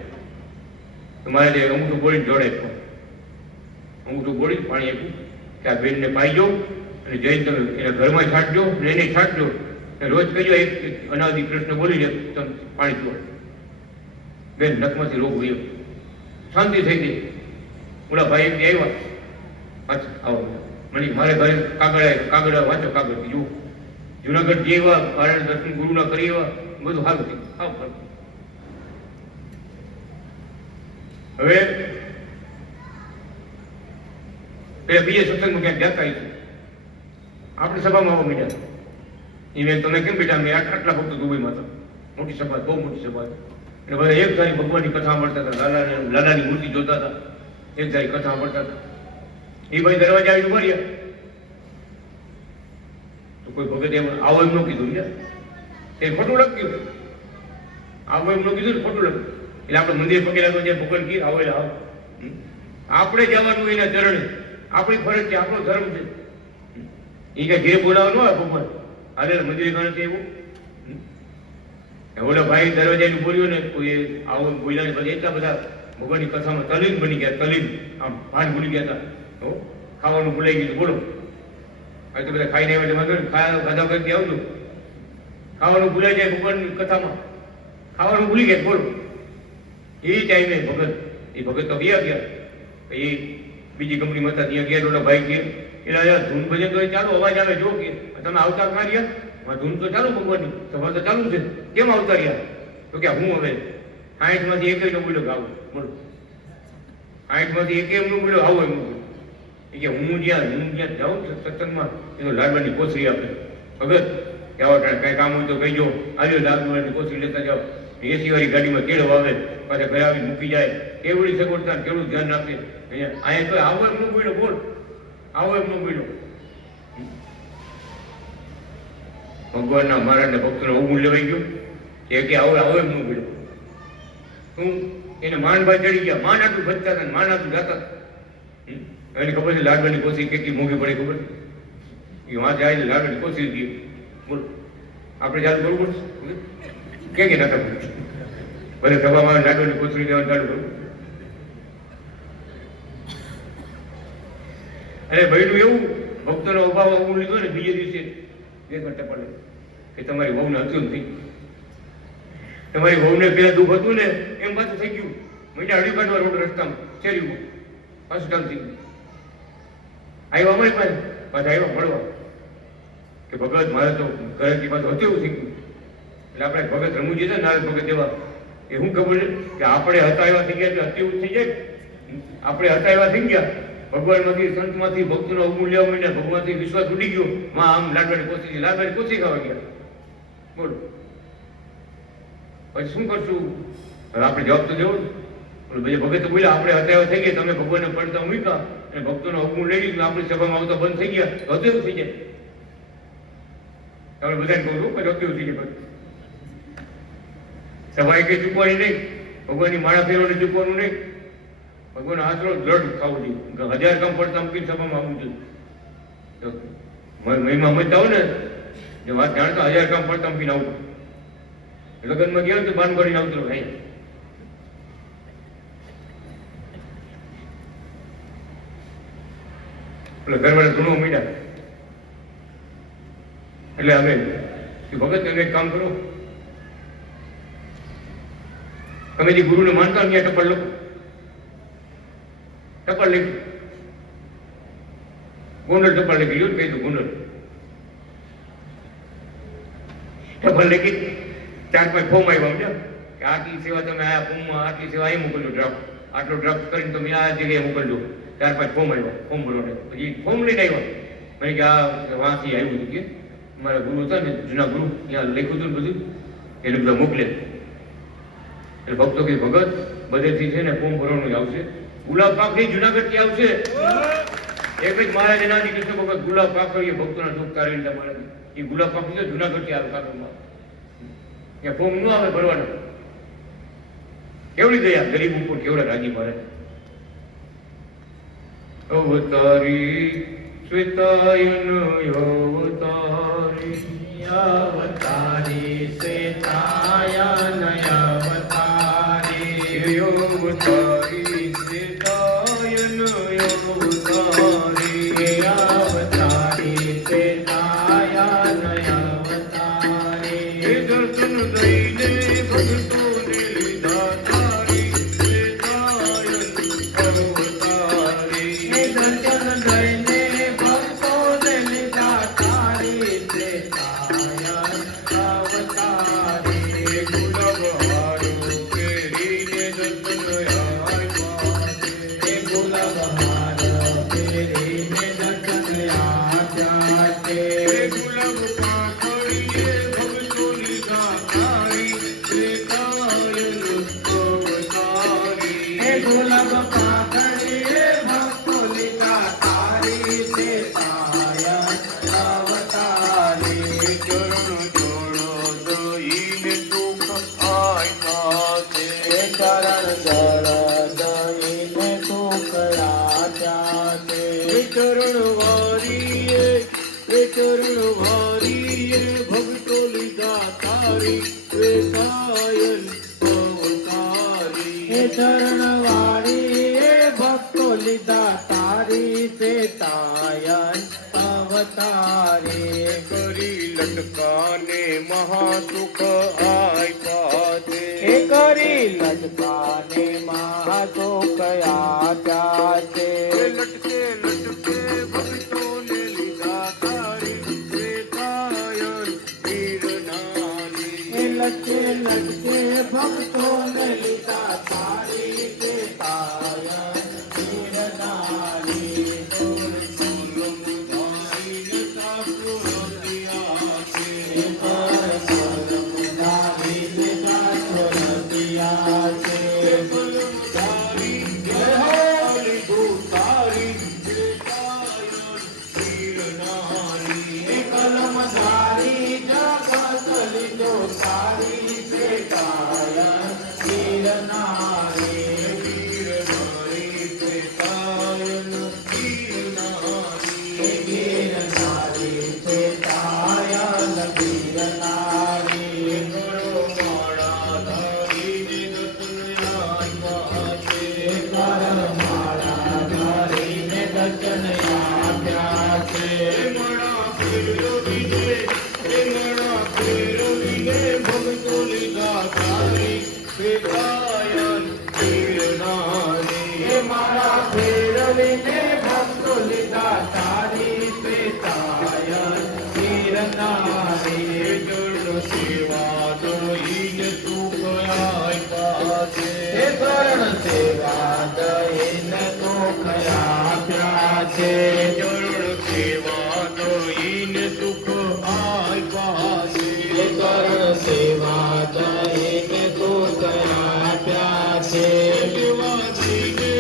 તો મહારાજે અંગૂઠું બોલીને જોડાય, અંગૂઠું બોલી પાણી આપ્યું કે આ બેનને પાઈ જાઓ અને જઈને તમે એના ઘરમાં છાંટજો ને એને છાંટજો. રોજ કહીજો એક અનાદિ કૃષ્ણ બોલી જાય તમે પાણી પીવો. બેન નખમાંથી રોગ ગયો, શાંતિ થઈ ગઈ. ઓલા ભાઈ એમથી આવ્યા, પાછા આવો મને મારે ઘરે કાગળ વાંચો, કાગળ જુઓ જુનાગઢ જે એવા મારા દર્શન ગુરુના કરી એવા બધું સારું થયું. હવે પેલા બીજે સત્સંગમાં ક્યાંક જતા આવીશું, આપણે સભામાં આવવા મીડ્યા. એ મેં તમે કેમ બેટા મેં આટલા ભક્તો દુબઈમાં હતા, મોટી સભા, બહુ મોટી સભા. અને બધા એક ધારી ભગવાનની કથા મળતા હતા, લાલાની મૂર્તિ જોતા હતા, એક ધારી કથા મળતા હતા. એ ભાઈ દરવાજા આવી ઉભા રહ્યા તો કોઈ ભગત એમ આવો એમ ન કીધું ને, એ ખોટું લખ્યું. આવો એમ ન કીધું ને ખોટું લખ્યું. એટલે આપણે મંદિર પગે લાગો જે ભગવાન કી આવો એટલે આવો. આપણે જવાનું એના ચરણે, આપણી ફરજ છે, આપણો ધર્મ છે. એ કઈ ઘેર બોલાવવા ન હોય ભગવાન, હાલે મંદિર ગણ છે એવું. ઓલા ભાઈ દરવાજા બોલ્યો ને કોઈ આવો બોલ્યા ને પછી એટલા બધા ભગવાનની કથામાં તલીન બની ગયા, તલીન આમ ભાન ભૂલી ગયા હતા. ખાવાનું ભૂલાઈ ગયું, બોલો હવે તો બધા ખાઈને આવ્યા વાંધો ને, ખાધા કરતી આવજો. ખાવાનું ભૂલાઈ જાય ભગવાનની કથામાં, ખાવાનું ભૂલી ગયા, બોલો. એ ટાઈમે ભગત, એ ભગત તો ગયા એ બીજી કંપનીમાં હતા, ત્યાં ગયા. ઓલા ભાઈ ગયા એટલે ધૂન ભજન તો ચાલુ, અવાજ આવે જો કે તમે આવતા ક્યાં રહ્યા? ધૂન તો ચાલુ ભગવાનની સભા તો ચાલુ છે, કેમ આવતા રહ્યા? તો કે હું હવે 60 માંથી એક નો બોલ્યો ગાવું, બોલો 60 માંથી એક એમનું બોલ્યો આવો એમનું બોલ્યો. કે હું જ્યાં જાઉં સત્સંગમાં એનો લાડવાની કોથળી આપે ભગત, જાઓ કઈ કામ હોય તો કહીજો, આવ્યો લાડવાની કોથળી લેતા જાઓ. એસી વાળી ગાડીમાં કેળો આવે, પાછા ઘરે આવી મૂકી જાય, કેવડી સગવડતા, કેવડું ધ્યાન આપે. અહીંયા તો આવો એમનું બોલ્યો, બોલ આવો એમનું બોલ્યો. ભગવાનના મહારાજના ભક્તોને અવગુણ લેવાઈ ગયું કે આવો એમનું બોલ્યો. શું એને માનભાઈ ચડી ગયા, માન આટલું ભજતા હતા, માન આટલું ગાતા. એને ખબર છે લાડવાની કોશી કેટલી મોંઘી પડે, ખબર એ વાંચે આવી લાડવાની કોશી હતી. બોલો આપણે ચાલુ કરવું પડશે કે નતા ભલે સભામાં લાડવાની કોશી દેવાનું ચાલુ કરવું. અને ભાઈનું એવું ભક્તોનો અભાવ અવગુણ લીધો ને, બીજે દિવસે બે ઘંટા પડે કે તમારી વહુને હતું નથી, તમારી વહુને પેલા દુઃખ હતું ને એમ પાછું થઈ ગયું. મહિના અડી કાઢવા રોડ રસ્તામાં શેરીમાં પાછું કામ થઈ ગયું. આવ્યા અમારી પાસે, પાછા આવ્યા મળવા કે ભગત મારે તો ઘરેથી પાછું હતું એવું થઈ ગયું. એટલે આપણે ભગત રમુજી છે નારદ ભગત એવા, એ શું ખબર છે કે આપણે હતા એવા થઈ ગયા એટલે હતું થઈ જાય. આપણે હતા એવા થઈ ગયા, ભગવાનમાંથી, સંતમાંથી, ભક્તનો અવગુણ લેવા માંડ્યા, ભગવાનથી વિશ્વાસ ઉડી ગયો. માં આમ લાડવાની કોશી ખાવા ગયા. બોલો પછી શું કરશું? હવે આપણે જવાબ તો દેવો ને. બીજા ભગત બોલ્યા આપણે હતા એવા થઈ ગયા, તમે ભગવાનને પડતા મૂક્યા અને ભક્તોનો અવગુણ લઈ લીધું, આપણી સભામાં આવતા બંધ થઈ ગયા, તો એવું થઈ જાય. તમે બધાને કહું છું કે એવું થઈ જાય. સભાએ કઈ ચૂકવાની નહીં, ભગવાનની માળા ફેરવાને ચૂકવાનું નહીં. ભગવાન આશરો દ્રઢ થવું જોઈએ. 1000 કામ પડતા મૂકીને સભામાં આવવું જોઈએ. મહિમા સમજતા હોય ને જે વાત જાણતા, 1000 કામ પડતા મૂકીને આવવું. લગ્નમાં ગયા તો બાન કરીને આવતો ભાઈ. એટલે ઘરવાળા ધૂણો મીડા. એટલે હવે ભગત તમે એક કામ કરો, તમે જે ગુરુને માનતા ત્યાં ટપાલ લખો, ટપાલ લખી ગોંડલ ટપાલ લખી લ્યો, કહી દો ગોંડલ ટપાલ લખી. 4-5 ફોર્મ આવ્યા સમજ્યા કે આટલી સેવા તમે આ ફોર્મમાં, આટલી સેવા અહીં મોકલજો, ડ્રાફ્ટ આટલો ડ્રાફ્ટ કરીને તમે આ જગ્યાએ મોકલજો. 4-5 ફોર્મ આવ્યા, ફોર્મ ભરવા. પછી ફોર્મ લઈને આવ્યા, મને કે આ વાંથી આવ્યું હતું કે મારા ગુરુ હતા ને જૂના ગુરુ, ત્યાં લખ્યું હતું બધું, એને બધા મોકલે. એટલે ભક્તો કે ભગત બધેથી છે ને ફોર્મ ભરવાનું આવશે, ગુલાબ પાક નહીં જુનાગઢ થી આવશે. એક જ મહારાજ એનાથી કૃષ્ણ ભગત ગુલાબ કાકડીએ ભક્તોના દુઃખ કાઢીને તમારે એ ગુલાબ કાકડી તો જુનાગઢથી આવે કાકડમાં ત્યાં ફોર્મ ન આવે ભરવાનું. કેવડી દયા ગરીબ ઉપર કેવડા રાજી મારે. અવતારી શ્વેતાયન અવતારી અવતારી શ્વેતાયન અવતારી અવતારી શ્વેતાયન અવતારી અવતારી શ્વેતાયન અવતારી હે દર્શન દઈને ભક્તોને લીધા તારી શ્વેતાયન અવતારી હે દર્શન દઈને ભક્તોને લીધા તારી શ્વેતાયન અવતારી હે ગુલાબ હારો કેરીને દર્શન આપ્યા હે ગુલાબ હાર પહેરીને દર્શન આપ્યા છે હે ગુલાબ પાખડીએ ભક્તોની ગાતારી શ્વેતાયન અવતારી હે ગુલાબ પાખડીએ ભક્તો લીધા તારી શ્વેતાયન અવતારી ચરણ જોડો દઈને સુખ આપ્યા છે હે ચરણ જળ દઈને સુખ આપ્યા છે ચરણ વારીએ ભક્તો લીધા તારી શ્વેતાયન અવતારી હે ચરણવાળી ભક્તો લીધા તારી શ્વેતાયન અવતારી કરી લટકાને મહાસુખ આપ્યા છે હે કરી લટકાને મહાતો કયા પ્યા છે લટકે ભક્તોને લીધા તારી શ્વેતાયન વીરનારી હે લટકે ભક્તોને લીધા તારી શ્વેતાયન વીરનારી હે પરમધારીને ગાત્રો નદિયા છે હે કલમધારી જગત લીધો તારી શ્વેતાયન વીરનારી હે વીરનારી શ્વેતાયન વીરનારી હે કરમાળા ધરીને દર્શન આપ્યા છે ભક્તો લીધા તારી શ્વેતાયન વીરનારી હે મારા ફેરવીને ભક્તો લીધા તારી શ્વેતાયન વીરનારી જળ સેવા દઈને સુખ આપ્યા છે હે ચરણ સેવા દઈને સુખ આપ્યા છે જળ સેવા દઈને સુખ આપ્યા છે હે ચરણ સેવા દઈને સુખ આપ્યા છે સેવા દઈને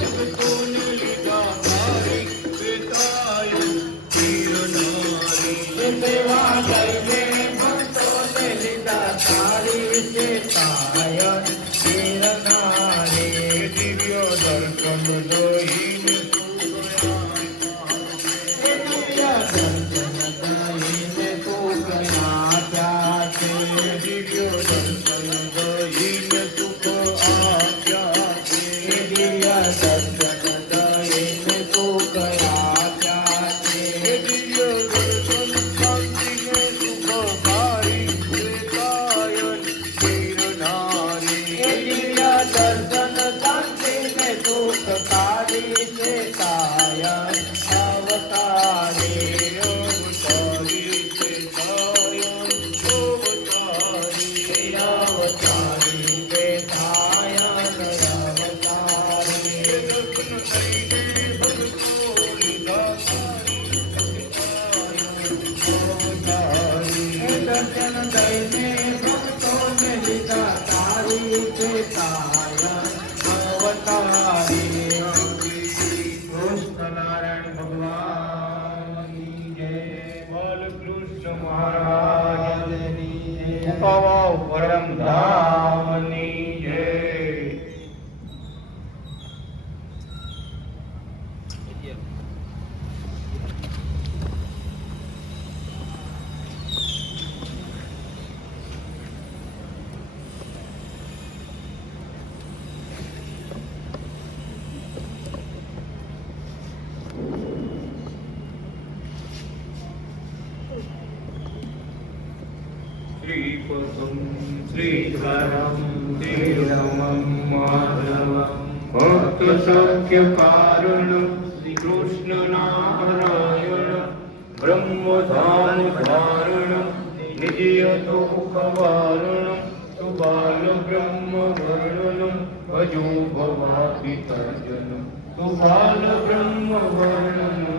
જગતોને લીધા તારી શ્વેતાયન વીરનારી હે સેવા દઈને ભક્તોને લીધા તારી શ્વેતાયન વીરનારી દિવ્ય દર્શન દઈને સુખ હે દિવ્ય દર્શન દઈને સુખ આપ્યા છે દિવ્ય દર્શન દઈને સુખ આપ્યા છે હે દિવ્ય દર્શન દઈને સુખ આપ્યા છે દિવ્ય દર્શન શાંતિને સુખ કારી શ્વેતાયન વીરનારી મહારાજની જય. ઉપાવાવ પરમ ધામની જય. श्रीपदं श्रीधरं श्रीरमं माधवं भक्तसख्यकारणं श्रीकृष्णनारायण ब्रह्मधामधारणं निजयतोकवारणं सुबालब्रह्मवर्णनं भजो भवापि तर्जनं सुबालब्रह्मवर्णनं